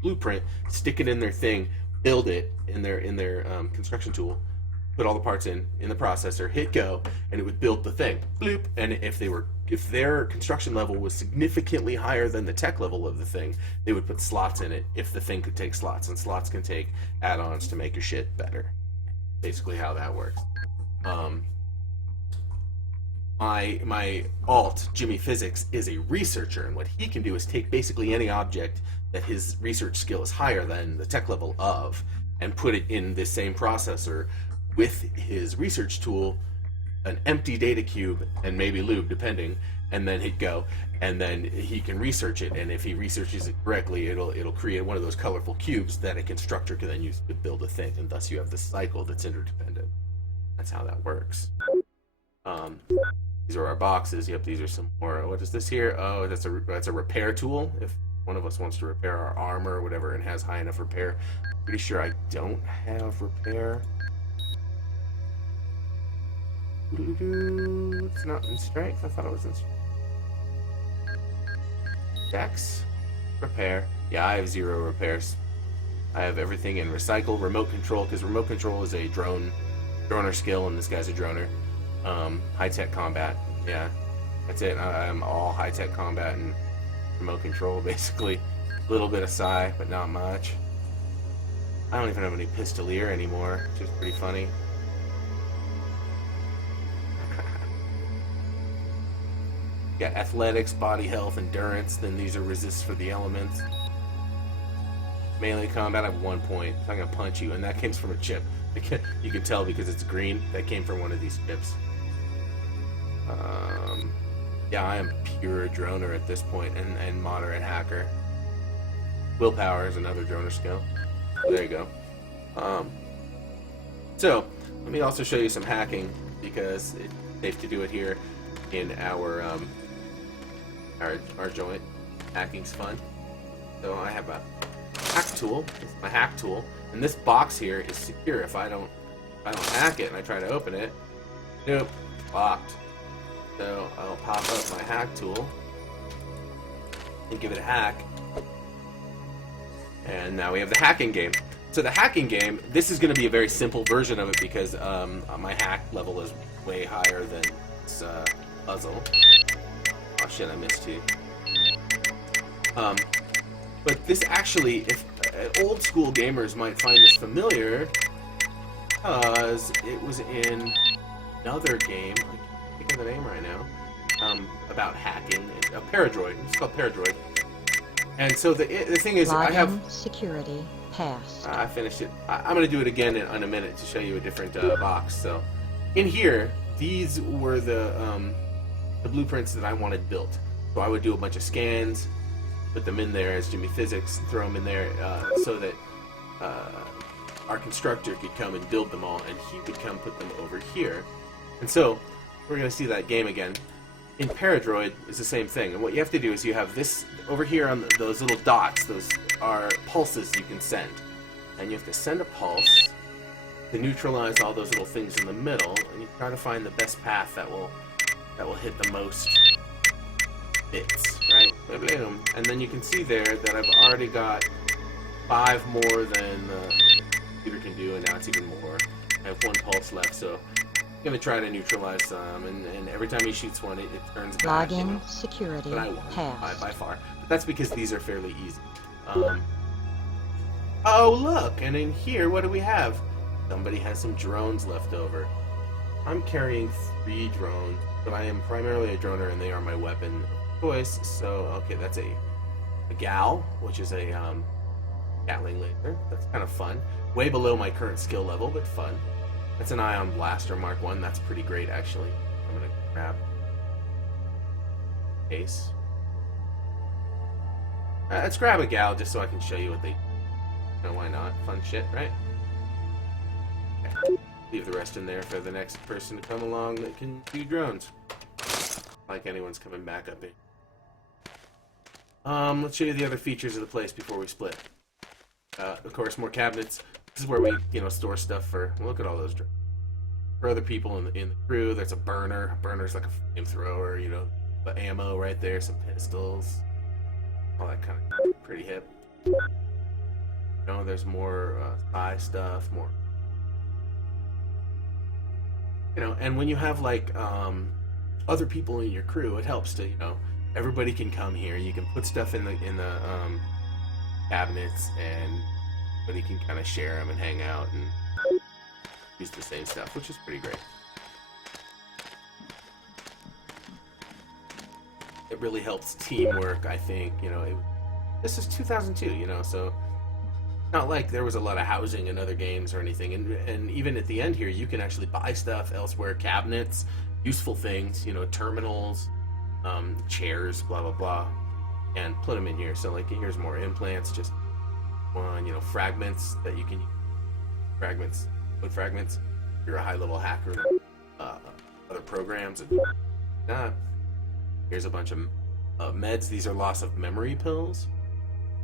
blueprint, stick it in their thing, build it in their construction tool, put all the parts in the processor, hit go, and it would build the thing. Bloop. And if their construction level was significantly higher than the tech level of the thing, they would put slots in it if the thing could take slots, and slots can take add-ons to make your shit better. Basically how that works. My alt, Jimmy Physics, is a researcher, and what he can do is take basically any object that his research skill is higher than the tech level of, and put it in this same processor with his research tool, an empty data cube, and maybe lube, depending, and then hit go, and then he can research it, and if he researches it correctly, it'll create one of those colorful cubes that a constructor can then use to build a thing, and thus you have this cycle that's interdependent. That's how that works. These are our boxes. Yep, these are some more. What is this here? Oh, that's a repair tool. If one of us wants to repair our armor or whatever and has high enough repair. Pretty sure I don't have repair. It's not in strength. I thought it was in strength. Dex. Repair. Yeah, I have 0 repairs. I have everything in recycle, remote control, because remote control is a droner skill, and this guy's a droner. High-tech combat. Yeah, that's it. I'm all high-tech combat and remote control, basically. A little bit of psi, but not much. I don't even have any pistolier anymore, which is pretty funny. got athletics, body health, endurance. Then these are resists for the elements. Melee combat, I have 1 point. So I'm gonna punch you, and that came from a chip. You can tell because it's green. That came from one of these chips. Yeah, I am pure droner at this point, and moderate hacker. Willpower is another droner skill. There you go. So let me also show you some hacking because it's safe to do it here in our joint. Hacking's fun. So I have a hack tool. This is my hack tool, and this box here is secure. If I don't hack it and I try to open it, nope, locked. So I'll pop up my hack tool and give it a hack, and now we have the hacking game. So the hacking game, this is going to be a very simple version of it because my hack level is way higher than this puzzle. Oh shit, I missed you. But this actually, if old school gamers might find this familiar, because it was in another game, I can't think of the name right now, about hacking, Paradroid. It's called Paradroid. And so the thing is, I have security passed. I finished it. I'm going to do it again in a minute to show you a different box. So in here, these were the blueprints that I wanted built. So I would do a bunch of scans, put them in there as Jimmy Physics, throw them in there so that our constructor could come and build them all, and he would come put them over here. And so we're going to see that game again. In Paradroid, it's the same thing. And what you have to do is you have this over here on those little dots. Those are pulses you can send. And you have to send a pulse to neutralize all those little things in the middle, and you try to find the best path that will hit the most bits, right? Boom. And then you can see there that I've already got 5 more than the computer can do, and now it's even more. I have 1 pulse left, so I'm going to try to neutralize some, and every time he shoots one, it turns back. Login, you know? Security, but I won passed. by far. But that's because these are fairly easy. Oh, look! And in here, what do we have? Somebody has some drones left over. I'm carrying 3 drones, but I am primarily a droner, and they are my weapon of choice. So, okay, that's a Gal, which is a Gatling laser. That's kind of fun. Way below my current skill level, but fun. That's an Ion Blaster Mark 1. That's pretty great, actually. I'm going to grab case. Let's grab a Gal just so I can show you what they... No, why not? Fun shit, right? Okay. Leave the rest in there for the next person to come along that can do drones. Like anyone's coming back up in. Let's show you the other features of the place before we split. Of course, more cabinets. This is where we, store stuff for... Look at all those drones. For other people in the crew, there's a burner. A burner's like a flamethrower, the ammo right there, some pistols, all that kind of pretty hip. There's more spy stuff, more. And when you have like other people in your crew, it helps to everybody can come here. You can put stuff in the cabinets, and everybody can kind of share them and hang out and use the same stuff, which is pretty great. It really helps teamwork, I think. This is 2002, so not like there was a lot of housing in other games or anything. And even at the end here, you can actually buy stuff elsewhere, cabinets, useful things, terminals, chairs, blah, blah, blah, and put them in here. So, like, here's more implants, just one, fragments that you can use. Fragments, wood fragments. You're a high-level hacker. Other programs. And, here's a bunch of meds. These are loss of memory pills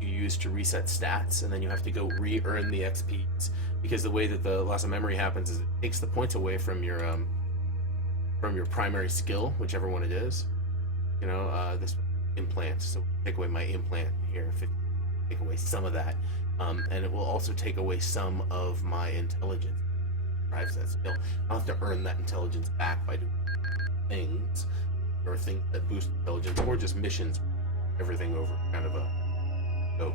you use to reset stats, and then you have to go re-earn the XPs, because the way that the loss of memory happens is it takes the points away from your primary skill, whichever one it is. This implant. So take away my implant here. Take away some of that, and it will also take away some of my intelligence. Drives that skill. I'll have to earn that intelligence back by doing things, or things that boost intelligence, or just missions. Everything over kind of a scope.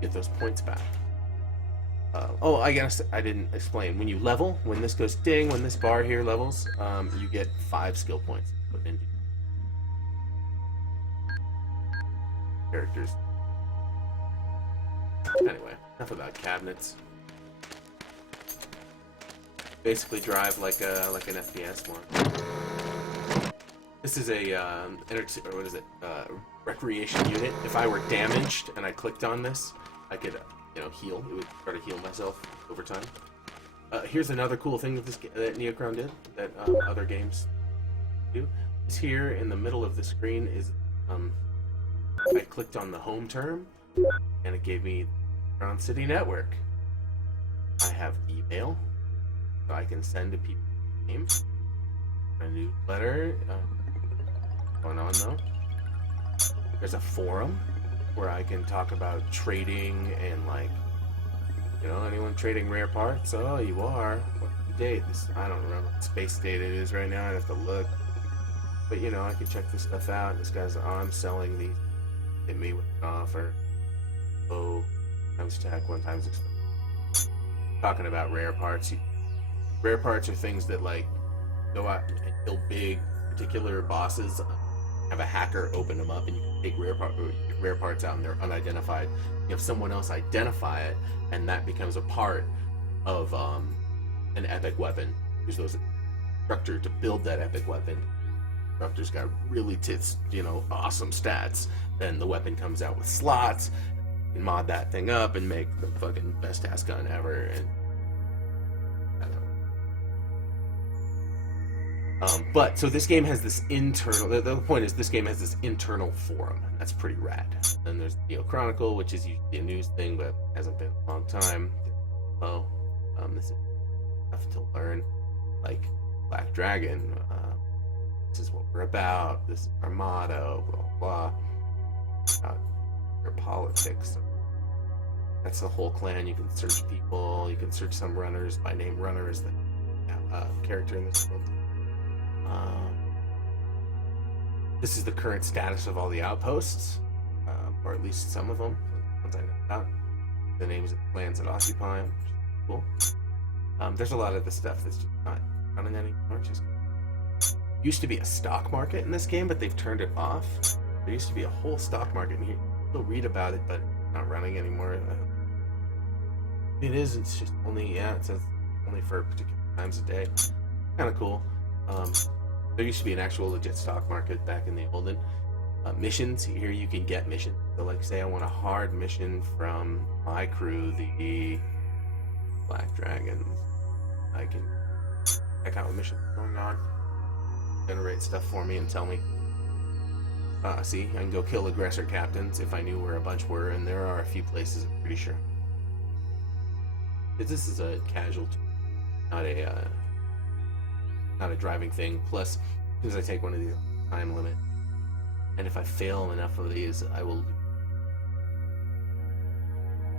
Get those points back. I guess I didn't explain. When you level, when this goes ding, when this bar here levels, you get 5 skill points put into. characters. Anyway, enough about cabinets. Basically drive like an FPS more. This is a recreation unit. If I were damaged and I clicked on this, I could heal. It would try to heal myself over time. Here's another cool thing that Neocron did that other games do. Is here in the middle of the screen is I clicked on the home term and it gave me Neocron City Network. I have email, so I can send to people names. A newsletter going on though. There's a forum where I can talk about trading and anyone trading rare parts. Oh, you are. What's the date? I don't remember what space date it is right now. I'd have to look. But I can check this stuff out. This guy's I'm selling these. Hit me with an offer. Oh, times tech, 1 times expense. Talking about rare parts. Rare parts are things that go out and kill big particular bosses. Have a hacker open them up, and you can take rare parts out, and they're unidentified. You have someone else identify it, and that becomes a part of an epic weapon. Use those instructor to build that epic weapon. Instructor's got really awesome stats. Then the weapon comes out with slots. You can mod that thing up and make the fucking best ass gun ever. And but so this game has this internal. The point is, this game has this internal forum. That's pretty rad. Then there's Neo Chronicle, which is usually a news thing, but hasn't been a long time. This is stuff to learn, like Black Dragon. This is what we're about. This is our motto. Blah blah. About your politics. That's the whole clan. You can search people. You can search some runners by name. Runner is the character in this world. This is the current status of all the outposts, or at least some of them. Ones I know about. The names of the clans that occupy them. Cool. There's a lot of the stuff that's just not running anymore. Just used to be a stock market in this game, but they've turned it off. There used to be a whole stock market in here. You'll read about it, but not running anymore. It is. It's just only it says only for particular times a day. Kind of cool. There used to be an actual legit stock market back in the olden. Missions, here you can get missions. So say I want a hard mission from my crew, the Black Dragons. I can check out what missions are going on, generate stuff for me and tell me. See, I can go kill aggressor captains if I knew where a bunch were, and there are a few places, I'm pretty sure. This is a casual, not a driving thing. Plus, as soon as I take one of these, time limit, and if I fail enough of these, I will.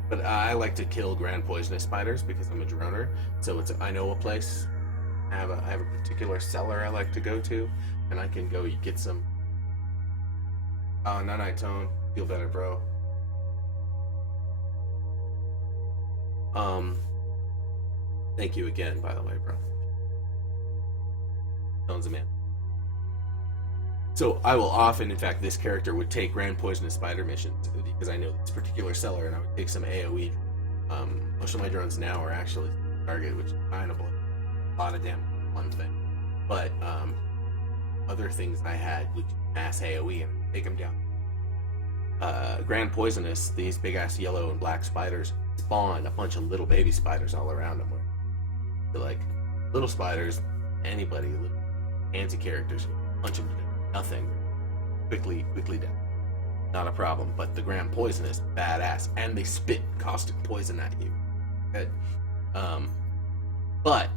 But I like to kill grand poisonous spiders because I'm a droner. So I know a place. I have a particular cellar I like to go to, and I can go get some. Night tone, feel better, bro. Thank you again, by the way, bro. Tone's a man. So I will often, in fact, this character would take grand poisonous spider missions because I know this particular seller, and I would take some AoE. Most of my drones now are actually target, which is kind of a lot of damage. One thing, but other things I had would mass AoE and take them down. Grand poisonous, these big ass yellow and black spiders spawn a bunch of little baby spiders all around them. They're little spiders, anybody, little fancy characters, a bunch of them, nothing, quickly dead. Not a problem, but the grand poisonous, badass, and they spit caustic poison at you. Good. But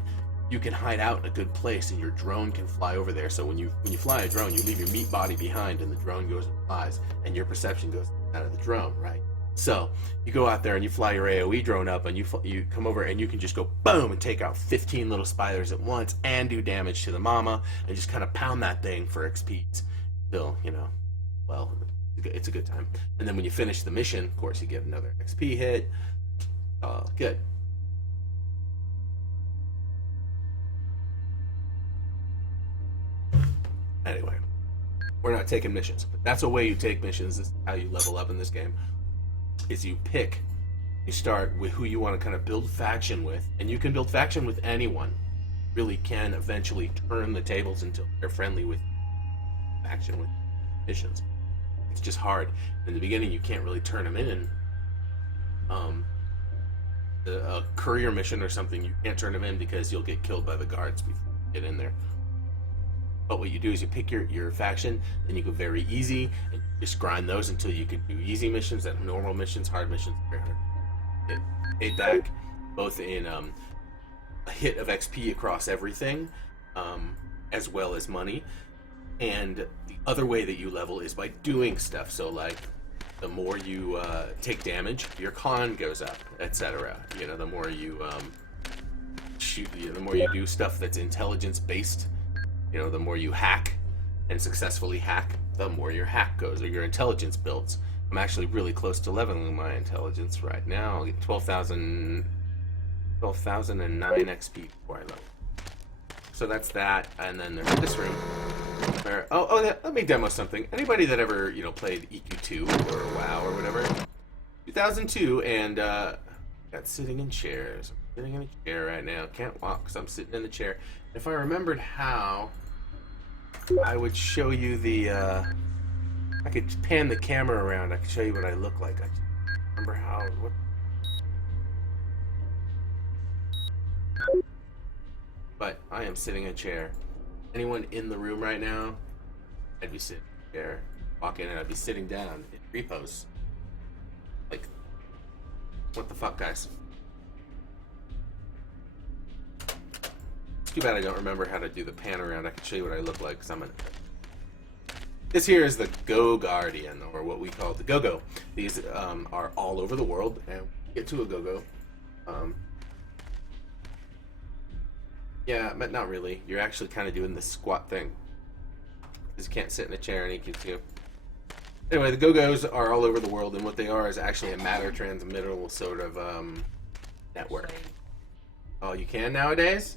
you can hide out in a good place, and your drone can fly over there. So when you fly a drone, you leave your meat body behind, and the drone goes and flies, and your perception goes out of the drone, right? So you go out there and you fly your AoE drone up, and you come over, and you can just go boom and take out 15 little spiders at once, and do damage to the mama, and just kind of pound that thing for XP. Still, well, it's a good time. And then when you finish the mission, of course, you get another XP hit. Good. Anyway, We're not taking missions, but that's a way you take missions. This is how you level up in this game. Is you start with who you want to kind of build faction with, and you can build faction with anyone. Really can eventually turn the tables until they're friendly with faction with missions. It's just hard. In the beginning, you can't really turn them in. A courier mission or something, you can't turn them in because you'll get killed by the guards before you get in there. But what you do is you pick your faction, then you go very easy, and just grind those until you can do easy missions, then normal missions, hard missions, very hard. Get paid back, both in a hit of XP across everything, as well as money. And the other way that you level is by doing stuff. So, like, the more you take damage, your con goes up, etc. You know, the more you shoot, the more you do stuff that's intelligence based. You know, the more you hack and successfully hack, the more your hack goes, or your intelligence builds. I'm actually really close to leveling my intelligence right now. I'll get 12,009 XP before I level. So that's that, and then there's this room where, yeah, let me demo something. Anybody that ever, played EQ2 or WoW or whatever, 2002, and got sitting in chairs. I'm sitting in a chair right now. Can't walk because I'm sitting in the chair. If I remembered how, I would show you the, I could pan the camera around. I could show you what I look like. I remember how, But I am sitting in a chair. Anyone in the room right now, I'd be sitting in a chair. Walk in and I'd be sitting down in repose. Like, what the fuck, guys? It's too bad I don't remember how to do the pan around. I can show you what I look like, because This here is the Go Guardian, or what we call the Go-Go. These are all over the world, and get to a Go-Go. Yeah, but not really. You're actually kind of doing the squat thing. Because you can't sit in a chair and EQ2. Anyway, the Go-Go's are all over the world, and what they are is actually a matter transmittal sort of network. Oh, you can nowadays?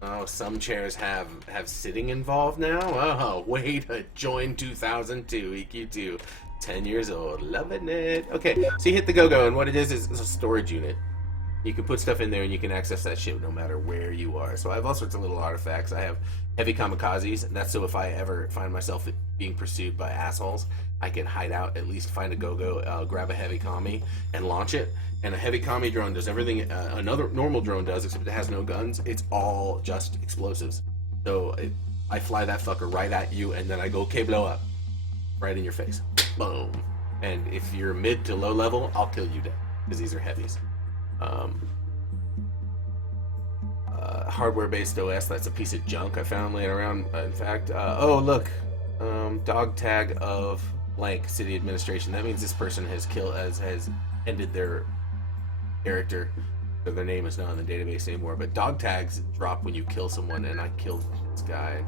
Oh, some chairs have sitting involved now? Oh, way to join 2002 EQ2. 10 years old. Loving it. Okay, so you hit the Go-Go, and what it is a storage unit. You can put stuff in there and you can access that shit no matter where you are. So I have all sorts of little artifacts. I have heavy kamikazes, and that's so if I ever find myself being pursued by assholes, I can hide out, at least find a Go-Go, grab a heavy commie, and launch it. And a heavy commie drone does everything another normal drone does, except it has no guns. It's all just explosives. So I fly that fucker right at you, and then I go, okay, blow up. Right in your face. Boom. And if you're mid to low level, I'll kill you dead, because these are heavies. Hardware-based OS, that's a piece of junk I found laying around. In fact, oh look, dog tag of blank city administration. That means this person has ended their character, so their name is not in the database anymore. But dog tags drop when you kill someone, and I killed this guy.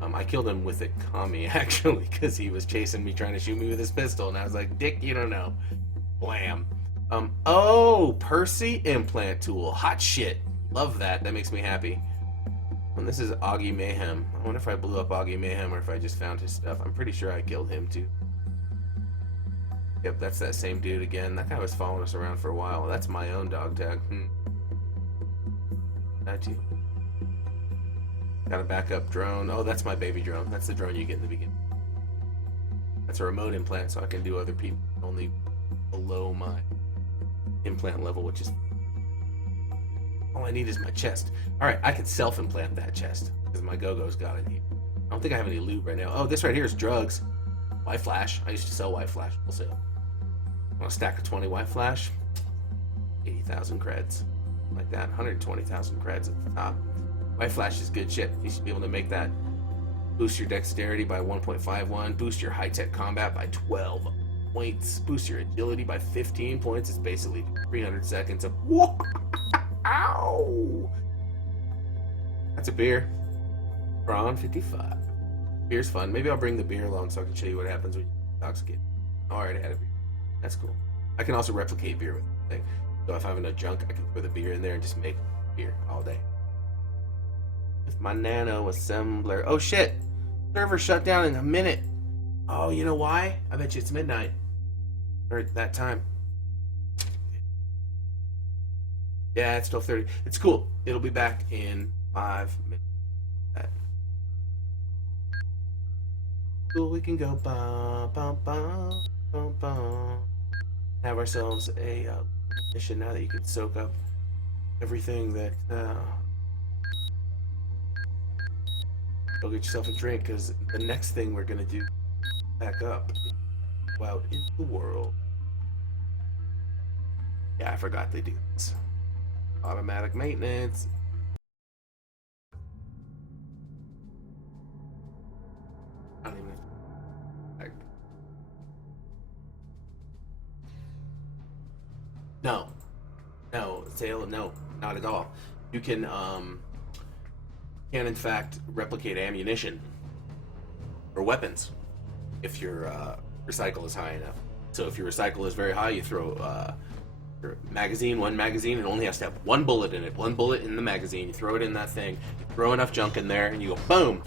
I killed him with a commie, actually, because he was chasing me, trying to shoot me with his pistol, and I was like, dick, you don't know. Blam. Oh, Percy implant tool. Hot shit. Love that. That makes me happy. And this is Augie Mayhem. I wonder if I blew up Augie Mayhem or if I just found his stuff. I'm pretty sure I killed him too. Yep, that's that same dude again. That guy was following us around for a while. That's my own dog tag. That too. Got a backup drone. Oh, that's my baby drone. That's the drone you get in the beginning. That's a remote implant, so I can do other people only below my implant level, which is all I need is my chest. Alright, I can self-implant that chest because my Go-Go's got it here. I don't think I have any loot right now. Oh, this right here is drugs. White Flash. I used to sell White Flash wholesale. Want a stack of 20 White Flash? 80,000 creds. Like that. 120,000 creds at the top. White Flash is good shit. You should be able to make that. Boost your dexterity by 1.51. Boost your high-tech combat by 12 points. Boost your agility by 15 points. It's basically 300 seconds of whoa! Ow! That's a beer. Braun 55. Beer's fun. Maybe I'll bring the beer along so I can show you what happens when you intoxicate. Alright, I had a beer. That's cool. I can also replicate beer with the thing. So if I have enough junk, I can put the beer in there and just make beer all day. with my nano assembler. Oh shit! Server shut down in a minute. Oh, you know why? I bet you it's midnight. Or that time. Yeah, it's 12:30. It's cool. It'll be back in 5 minutes. Cool, we can go bum bum bum bum bum. Have ourselves a mission now that you can soak up everything that. Go get yourself a drink, because the next thing we're gonna do, back up, go out into the world. Yeah, I forgot they do this. Automatic maintenance. I don't even. No, sale. No, not at all. You can in fact replicate ammunition or weapons if your recycle is high enough. So if your recycle is very high, you throw your one magazine, it only has to have one bullet in it, one bullet in the magazine. You throw it in that thing, you throw enough junk in there, and you go boom.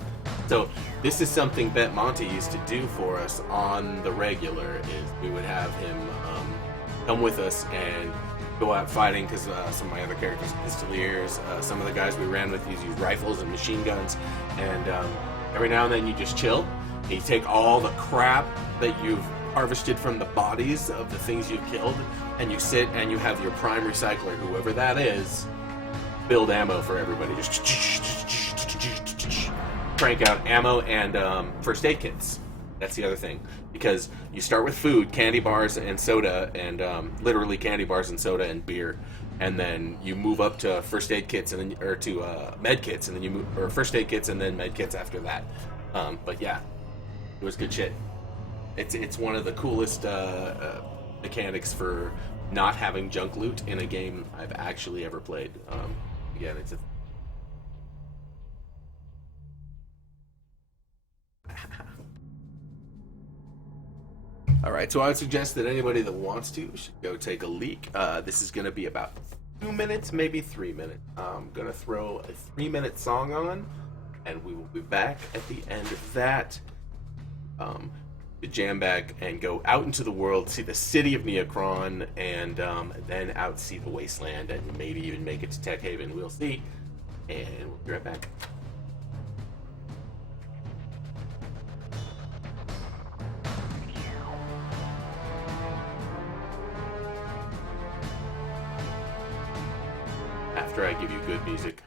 So this is something Bet Monte used to do for us on the regular. Is we would have him come with us and go out fighting, because some of my other characters are pistoliers. Some of the guys we ran with use rifles and machine guns, and every now and then you just chill. And you take all the crap that you've harvested from the bodies of the things you've killed, and you sit and you have your prime recycler, whoever that is, build ammo for everybody. Just crank out ammo and first aid kits. That's the other thing, because you start with food, candy bars and soda, and literally candy bars and soda and beer, and then you move up to first aid kits and then, or to med kits, and then you move, or first aid kits and then med kits after that. But yeah, it was good shit. It's one of the coolest mechanics for not having junk loot in a game I've actually ever played. Again, it's a Alright, so I would suggest that anybody that wants to should go take a leak. This is going to be about 2 minutes, maybe 3 minutes. I'm going to throw a 3-minute song on, and we will be back at the end of that to jam back and go out into the world, see the city of Neocron, and then out see the wasteland, and maybe even make it to Tech Haven. We'll see, and we'll be right back. After I give you good music.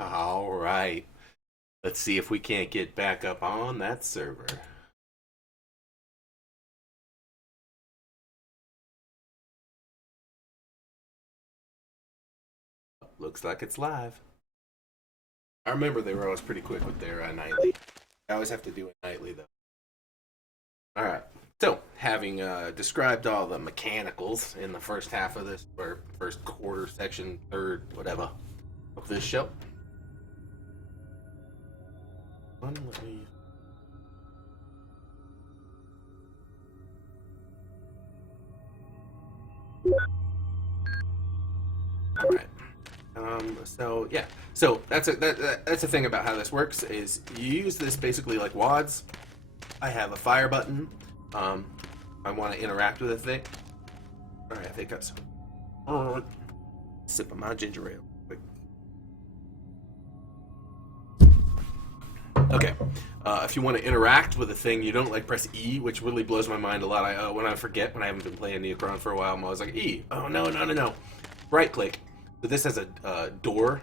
All right. Let's see if we can't get back up on that server. Looks like it's live. I remember they were always pretty quick with their nightly. I always have to do it nightly, though. All right. So, having described all the mechanicals in the first half of this, or first quarter, section, third, whatever, of this show. Let me... All right. So yeah. So that's a thing about how this works is you use this basically like WADs. I have a fire button. I want to interact with a thing. All right, I think that's sip of my ginger ale. Okay. If you want to interact with a thing, you don't like press E, which really blows my mind a lot. When I forget, when I haven't been playing Neocron for a while, I'm always like E. Oh no. Right click. So this has a door.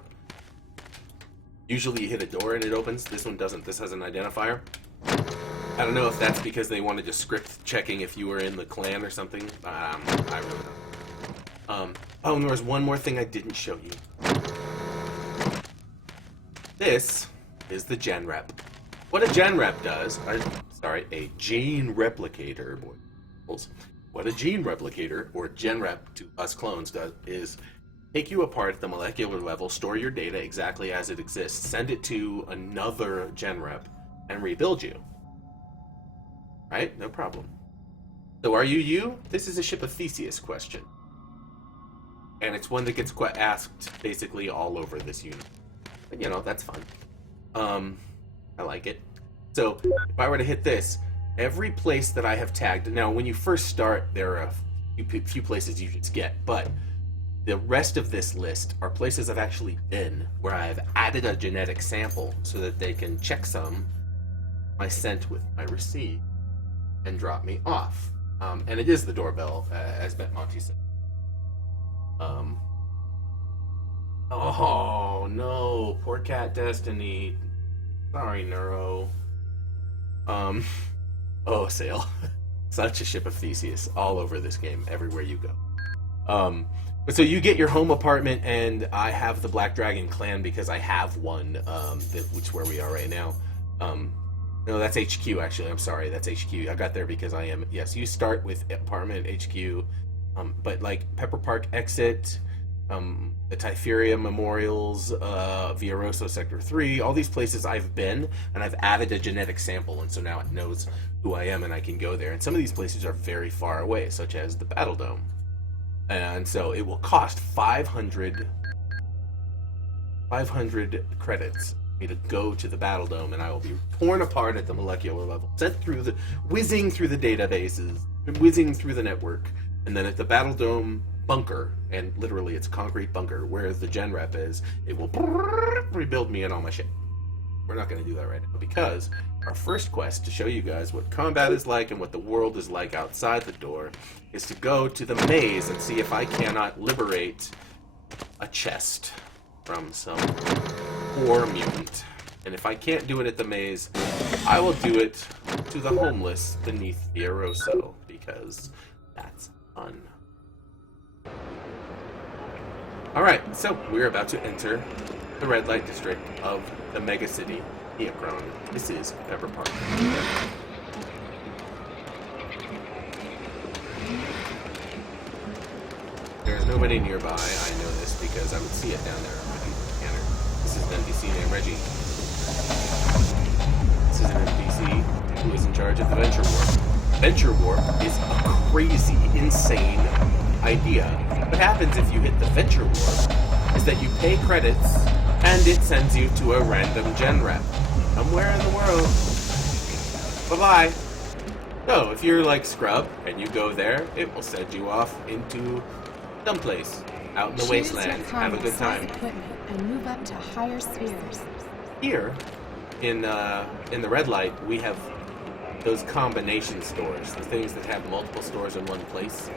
Usually you hit a door and it opens. This one doesn't. This has an identifier. I don't know if that's because they wanted to script checking if you were in the clan or something. I really don't. Oh, and there was one more thing I didn't show you. This is the gen rep. What a gen rep does, a gene replicator, boys. What a gene replicator, or gen rep to us clones does, is take you apart at the molecular level, store your data exactly as it exists, send it to another gen rep, and rebuild you. Right? No problem. So are you you? This is a Ship of Theseus question. And it's one that gets asked basically all over this unit. But, you know, that's fun. I like it. So, if I were to hit this, every place that I have tagged... Now, when you first start, there are a few places you just get, but the rest of this list are places I've actually been, where I've added a genetic sample so that they can checksum my sent with my receive and drop me off. And it is the doorbell, as Bet Monty said. Oh, no. Poor Cat Destiny. Sorry, Neuro. Oh, Sail. Such a Ship of Theseus all over this game, everywhere you go. But so you get your home apartment, and I have the Black Dragon clan because I have one, which is where we are right now. No, that's HQ, actually. I'm sorry, that's HQ. I got there because I am... Yes, you start with apartment HQ, but like Pepper Park exit... the Typheria Memorials, Via Rosso Sector 3, all these places I've been, and I've added a genetic sample, and so now it knows who I am and I can go there. And some of these places are very far away, such as the Battle Dome. And so it will cost 500 credits for me to go to the Battle Dome, and I will be torn apart at the molecular level, whizzing through the databases, whizzing through the network, and then at the Battle Dome bunker, and literally it's a concrete bunker where the gen rep is, it will rebuild me and all my shit. We're not going to do that right now because our first quest to show you guys what combat is like and what the world is like outside the door is to go to the maze and see if I cannot liberate a chest from some poor mutant. And if I can't do it at the maze, I will do it to the homeless beneath Via Rosso because that's fun. Alright, so we're about to enter the red light district of the mega city, Neocron. This is Pepper Park. There's nobody nearby, I know this because I would see it down there on my scanner. This is an NPC named Reggie. This is an NPC who is in charge of the Venture Warp. Venture Warp is a crazy, insane idea. What happens if you hit the Venture Warp is that you pay credits and it sends you to a random gen rep somewhere in the world. Bye-bye. So, if you're like Scrub and you go there, it will send you off into some place out in the wasteland. Have a good time. And move up to higher spheres. Here, in the red light, we have those combination stores, the things that have multiple stores in one place.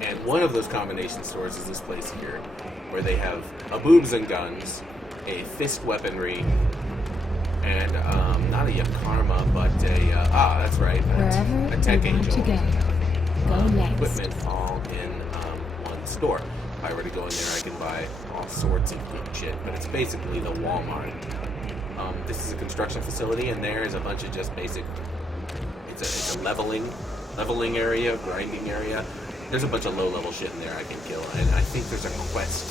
And one of those combination stores is this place here. where they have a boobs and guns, a fist weaponry, and not a Yakarma, but that's right, Wherever a tech you want angel. to go next. Equipment all in one store. If I were to go in there, I can buy all sorts of good shit, but it's basically the Walmart. This is a construction facility, and there is a bunch of just basic. It's a leveling area, grinding area. There's a bunch of low-level shit in there I can kill, and I think there's a quest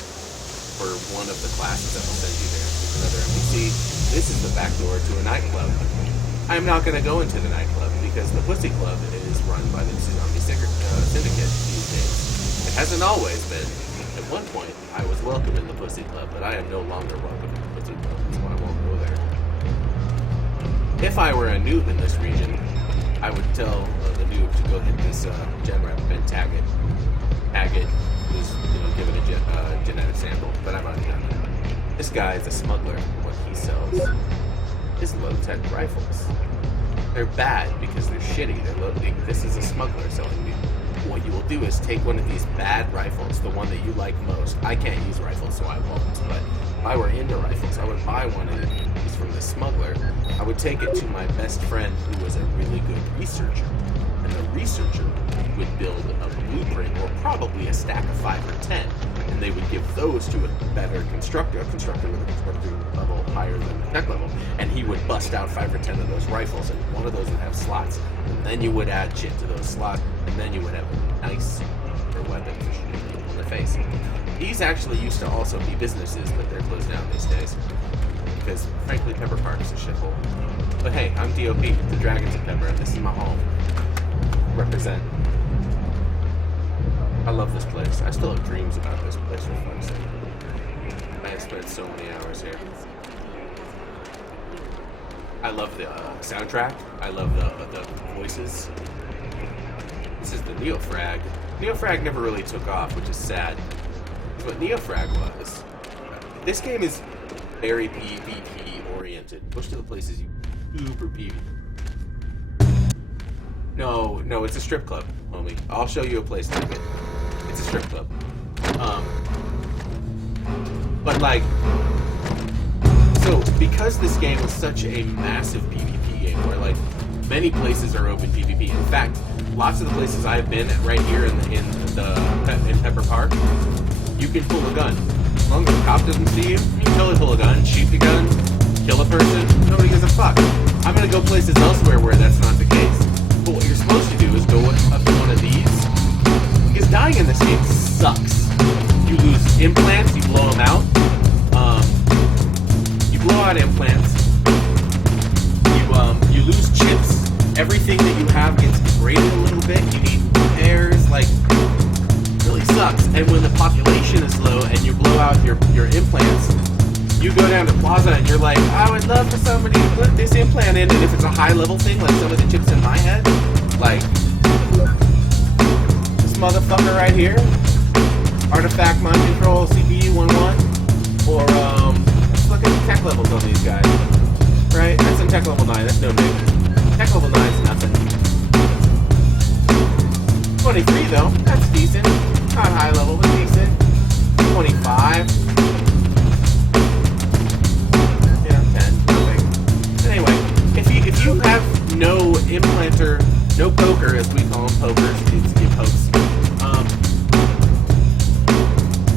for one of the classes that will send you there. There's another NPC. This is the back door to a nightclub. I'm not going to go into the nightclub because the Pussy Club is run by the Tsunami Syndicate these days. It hasn't always been. At one point, I was welcome in the Pussy Club, but I am no longer welcome in the Pussy Club. That's why I won't go there. If I were a noob in this region, I would tell the noob to go hit this gen rep and tag it. Who's given a genetic sample, but I've already done that. This guy is a smuggler. What he sells is low-tech rifles. They're bad because they're shitty. This is a smuggler selling you. What you will do is take one of these bad rifles, the one that you like most. I can't use rifles, so I won't. But if I were into rifles, I would buy one of these from the smuggler. I would take it to my best friend who was a really good researcher. And the researcher would build a blueprint or probably a stack of 5 or 10. And they would give those to a better constructor, with a constructor level higher than the tech level. And he would bust out 5 or 10 of those rifles, and one of those would have slots. And then you would add shit to those slots, and then you would have a nice weapon to shoot people in the face. These actually used to also be businesses, but they're closed down these days. Because, frankly, Pepper Park is a shithole. But hey, I'm DOP, the Dragons of Pepper, and this is my home. Represent. I love this place. I still have dreams about this place, for fuck's sake. I have spent so many hours here. I love the soundtrack. I love the voices. This is the Neofrag. Neofrag never really took off, which is sad. It's what Neofrag was. This game is very PvP oriented. Most of the places you super PvP. No, it's a strip club, homie. I'll show you a place to get. It's a strip club. But like, so because this game is such a massive PvP game, where like many places are open PvP. In fact, lots of the places I've been at right here in Pepper Park, you can pull a gun. As long as the cop doesn't see you, you can totally pull a gun, shoot the gun, kill a person. Nobody gives a fuck. I'm gonna go places elsewhere where that's not the case. But what you're supposed to do is go up to one of these, because dying in this game sucks. You lose implants, you blow them out. You blow out implants. You lose chips. Everything that you have gets degraded a little bit. You need repairs. Like, it really sucks. And when the population is low and you blow out your implants, you go down to Plaza and you're like, I would love for somebody to put this implant in. And if it's a high level thing, like some of the chips in my head, like this motherfucker right here, Artifact Mind Control CPU 11, or let's look at the tech levels on these guys. Right? That's in tech level 9, that's no big. Tech level 9 is nothing. 23 though, that's decent. Not high level, but decent. 25. Yeah, 10. Nothing. Anyway, if you have no implanter, no poker, as we call them, pokers, these pokes.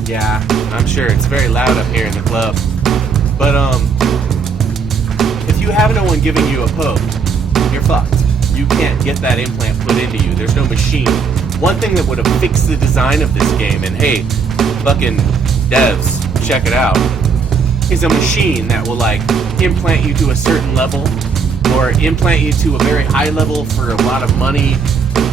Yeah, I'm sure it's very loud up here in the club. But if you have no one giving you a poke, you're fucked. You can't get that implant put into you. There's no machine. One thing that would have fixed the design of this game, and hey, fucking devs, check it out, is a machine that will like implant you to a certain level, or implant you to a very high level for a lot of money,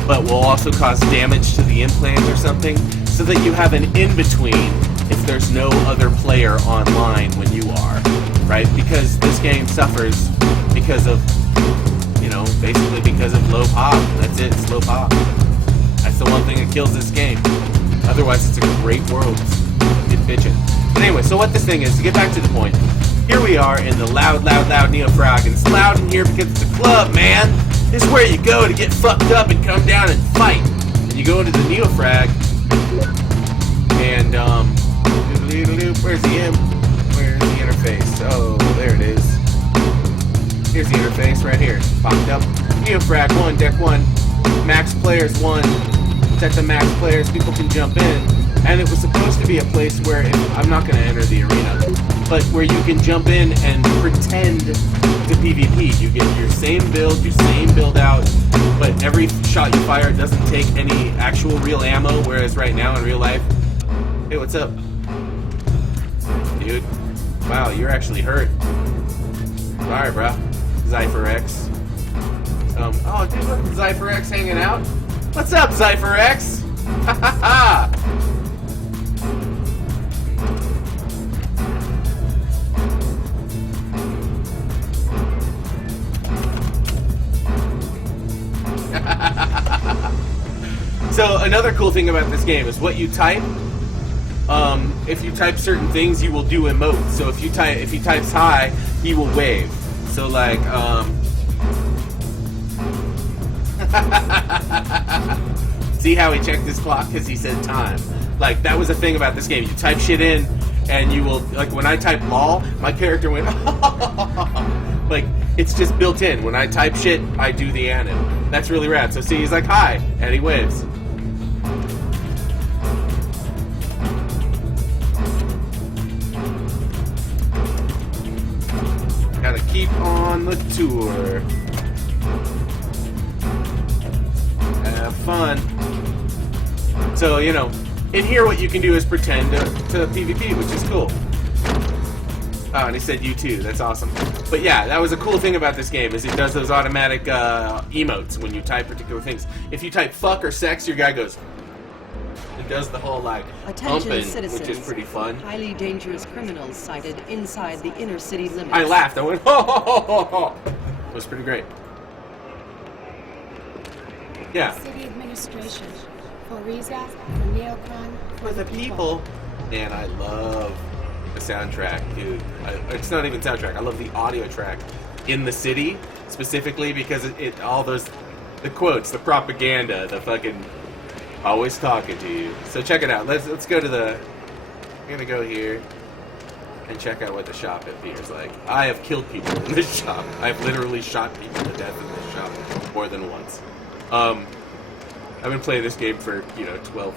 but will also cause damage to the implant or something, so that you have an in-between if there's no other player online when you are, right? Because this game suffers because of, basically because of low pop. That's it, it's low pop. That's the one thing that kills this game. Otherwise, it's a great world. It's bitchin'. But anyway, so what this thing is, to get back to the point, here we are in the loud Neofrag, and it's loud in here because it's a club, man. This is where you go to get fucked up and come down and fight. And you go into the Neofrag, and Where's the imp? Where's the interface? Oh, there it is. Here's the interface right here. Popped up. Geofrag 1, deck 1. Max players 1. Set the max players, people can jump in. And it was supposed to be a place where, I'm not going to enter the arena, but where you can jump in and pretend to PvP. You get your same build out, but every shot you fire doesn't take any actual real ammo, whereas right now in real life, hey, what's up? Dude, wow, you're actually hurt. Sorry, bro. Zypher X. Oh, dude, look, Zypher X hanging out. What's up, Zypher X? Ha ha ha! So another cool thing about this game is what you type. If you type certain things, you will do emotes. So if he types hi, he will wave. So like, see how he checked his clock because he said time. Like that was a thing about this game. You type shit in, and you will like when I type lol, my character went like it's just built in. When I type shit, I do the anim. That's really rad. So see, he's like hi, and he waves. Gotta keep on the tour. Have fun. So, you know, in here what you can do is pretend to PvP, which is cool. Oh, and he said you too. That's awesome. But yeah, that was a cool thing about this game is it does those automatic emotes when you type particular things. If you type fuck or sex, your guy goes. It does the whole like pumping, which is pretty fun. Highly dangerous criminals sighted inside the inner city limits. I laughed. I went ho ho ho ho ho. It was pretty great. Yeah. City administration. For Riza, for Neocon, For the people. Man, I love the soundtrack, dude. It's not even soundtrack. I love the audio track in the city specifically because it all those the quotes, the propaganda, the fucking always talking to you. So check it out. Let's go to the. I'm gonna go here and check out what the shop appears like. I have killed people in this shop. I've literally shot people to death in this shop more than once. I've been playing this game for 12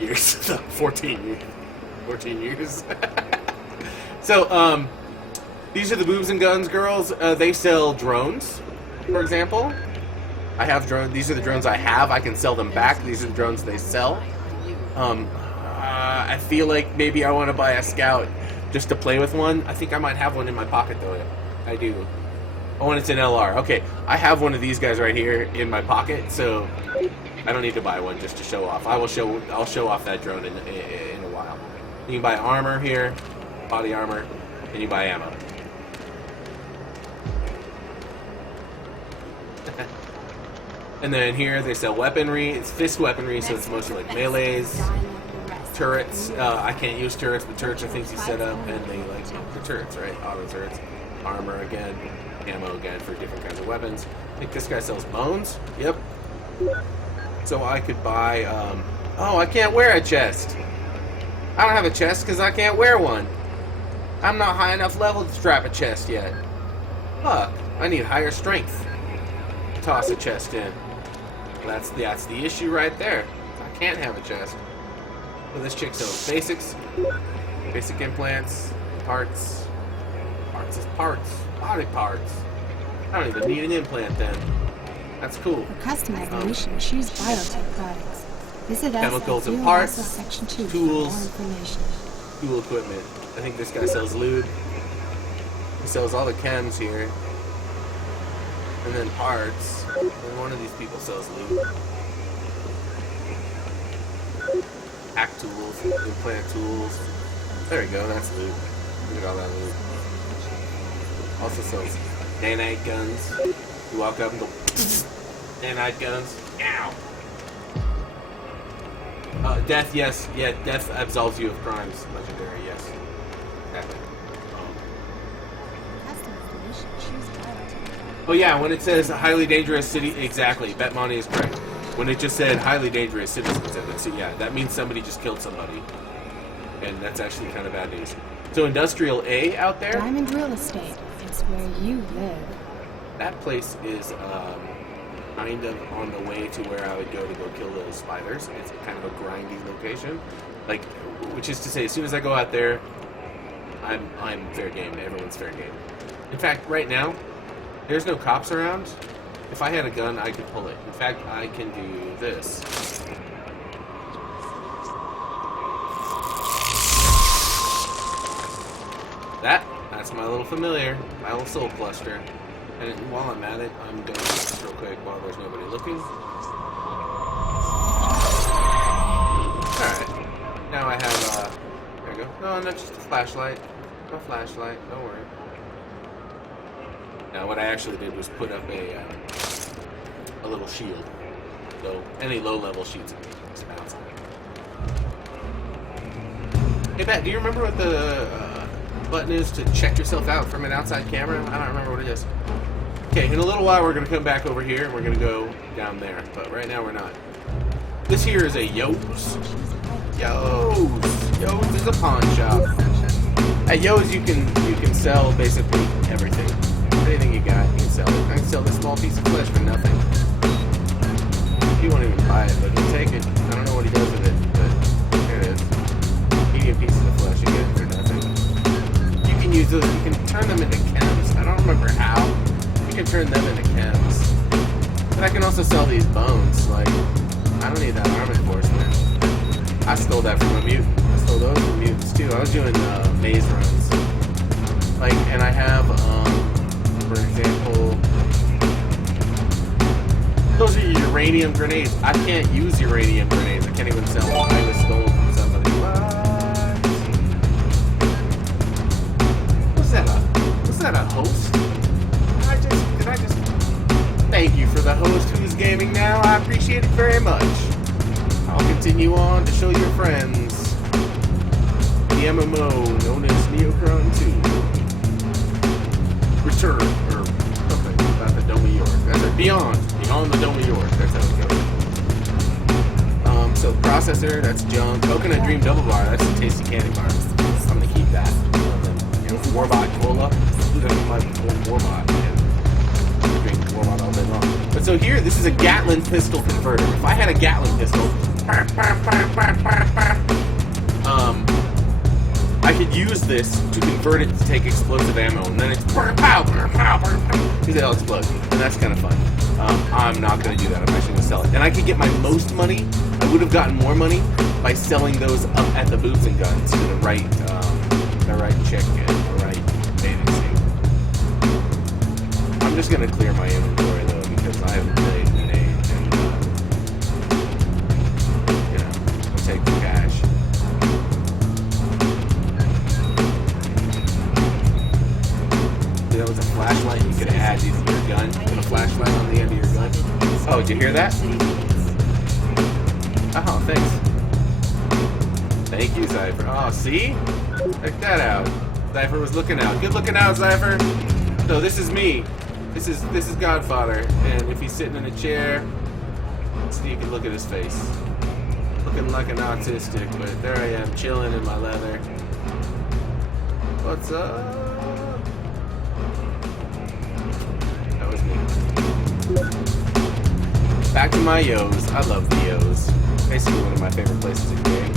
years, 14 years. 14 years. So, these are the Boobs and Guns girls. They sell drones, for example. I have drones. These are the drones I have. I can sell them back. These are the drones they sell. I feel like maybe I want to buy a Scout just to play with one. I think I might have one in my pocket, though. I do. Oh, and it's an LR. Okay, I have one of these guys right here in my pocket, so I don't need to buy one just to show off. I'll show off that drone in a while. You can buy armor here, body armor, and you buy ammo. And then here they sell weaponry. It's fist weaponry, so it's mostly like melees, turrets. I can't use turrets, but turrets are things you set up, and they like the turrets, right? Auto turrets, armor again, ammo again for different kinds of weapons. I think this guy sells bones. Yep. So I could buy. Oh, I can't wear a chest. I don't have a chest because I can't wear one. I'm not high enough level to strap a chest yet. Fuck. I need higher strength. Toss a chest in. That's the issue right there. I can't have a chest. So this chick sells basics, basic implants, parts. Parts is parts. Body parts. I don't even need an implant then. That's cool. For customization, choose biotech products. Visit us Chemicals at and parts, Section 2 tools, for more information. tool equipment. I think this guy sells lube. He sells all the chems here. And then parts. And one of these people sells lube. Hack tools, implant tools. There we go, that's lube. Look at all that lube. Also sells nanite guns. You walk up and go nanite guns. Ow! Death, yes. Yeah, death absolves you of crimes. Legendary, yes. Exactly. Customization, choose biotech. Oh yeah, when it says highly dangerous city, exactly. Betmoney is correct. When it just said highly dangerous citizens in it, so yeah, that means somebody just killed somebody. and that's actually kind of bad news. So Industrial A out there, Diamond Real Estate. It's where you live. that place is kind of on the way to where I would go kill those spiders. It's kind of a grindy location, like, which is to say, as soon as I go out there, I'm fair game. Everyone's fair game. In fact, right now, there's no cops around. If I had a gun, I could pull it. In fact, I can do this. That's my little familiar, my little soul cluster. And while I'm at it, I'm going to do this real quick while there's nobody looking. Alright. Now I have, there we go. No, not just a flashlight. No flashlight, don't worry. Now what I actually did was put up a little shield. So any low-level sheets of just bounce. Hey Matt, do you remember what the button is to check yourself out from an outside camera? I don't remember what it is. Okay, in a little while we're going to come back over here and we're going to go down there. But right now we're not. This here is a Yo's. Yo's is a pawn shop. At Yo's you can sell basically everything. Anything you got, you can sell it. I can sell this small piece of flesh for nothing. He won't even buy it, but he'll take it. I don't know what he does with it, but there it is. Medium pieces of flesh, you get it for nothing. You can use those, you can turn them into chems. I don't remember how. You can turn them into chems. But I can also sell these bones. Like, I don't need that arm enforcement. I stole that from a mutant. I stole those from mutants too. I was doing maze runs. Like, and I have, for example, those are uranium grenades. I can't use uranium grenades. I can't even sell them. I was stolen from somebody. What? Was that a host? Did I just thank you for the host who's gaming now? I appreciate it very much. I'll continue on to show your friends the MMO known as Neocron 2. Return, or something about the Dome of York. That's it. Beyond the Dome of York. That's how it goes. So processor, that's junk. Coconut Dream Double Bar, that's a tasty candy bar. I'm gonna keep that. Warbot Cola. Who doesn't like Warbot? Man. Drink Warbot all day long. But so here, this is a Gatling pistol converter. If I had a Gatling pistol, I could use this to convert it to take explosive ammo, and then it's because it'll explode, and that's kind of fun. I'm not going to do that. I'm actually going to sell it, and I could get my most money. I would have gotten more money by selling those up at the boobs and guns to the right chick and the right bathing suit. I'm just going to clear my inventory though because I haven't played in an age, and I'll take the cash. That was a flashlight you could add to your gun. Put a flashlight on the end of your gun. Oh, did you hear that? Oh, thanks. Thank you, Cypher. Oh, see? Check that out. Cypher was looking out. Good looking out, Cypher. So this is me. This is Godfather. And if he's sitting in a chair, so you can look at his face. Looking like an autistic, but there I am, chilling in my leather. What's up? Back to my Yo's. I love the Yo's. Basically one of my favorite places in game.